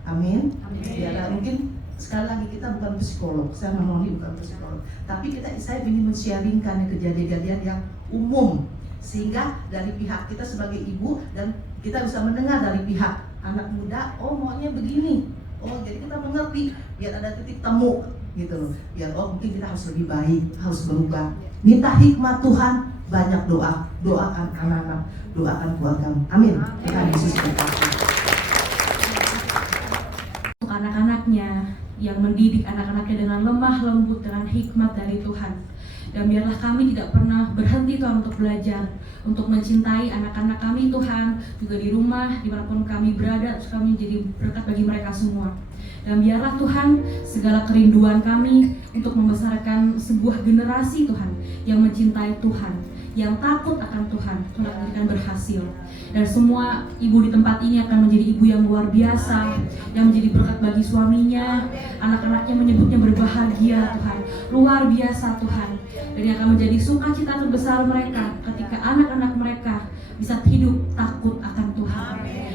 Amin. Ya, mungkin sekali lagi kita bukan psikolog, saya Noni bukan psikolog, tapi saya ingin men-sharingkan kejadian-kejadian yang umum, sehingga dari pihak kita sebagai ibu dan kita bisa mendengar dari pihak anak muda, oh maunya begini, oh jadi kita mengerti, biar ada titik temu gitu loh, biar oh mungkin kita harus lebih baik, harus berubah. Minta hikmat Tuhan, banyak doa, doakan anak-anak, doakan keluargamu. Amin. Tuhan Yesus berkati. Untuk anak-anaknya yang mendidik anak-anaknya dengan lemah lembut, dengan hikmat dari Tuhan. Dan biarlah kami tidak pernah berhenti Tuhan untuk belajar, untuk mencintai anak-anak kami Tuhan, juga di rumah, dimanapun kami berada, terus kami jadi berkat bagi mereka semua. Dan biarlah Tuhan segala kerinduan kami untuk membesarkan sebuah generasi Tuhan yang mencintai Tuhan, yang takut akan Tuhan, Tuhan akan jadikan berhasil. Dan semua ibu di tempat ini akan menjadi ibu yang luar biasa, yang menjadi berkat bagi suaminya, anak-anaknya menyebutnya berbahagia Tuhan, luar biasa Tuhan. Dan yang akan menjadi sukacita terbesar mereka ketika anak-anak mereka bisa hidup takut akan Tuhan.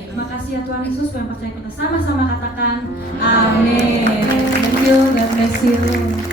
Terima kasih ya Tuhan Yesus, yang percaya kita sama-sama katakan amin. Thank you, God bless you.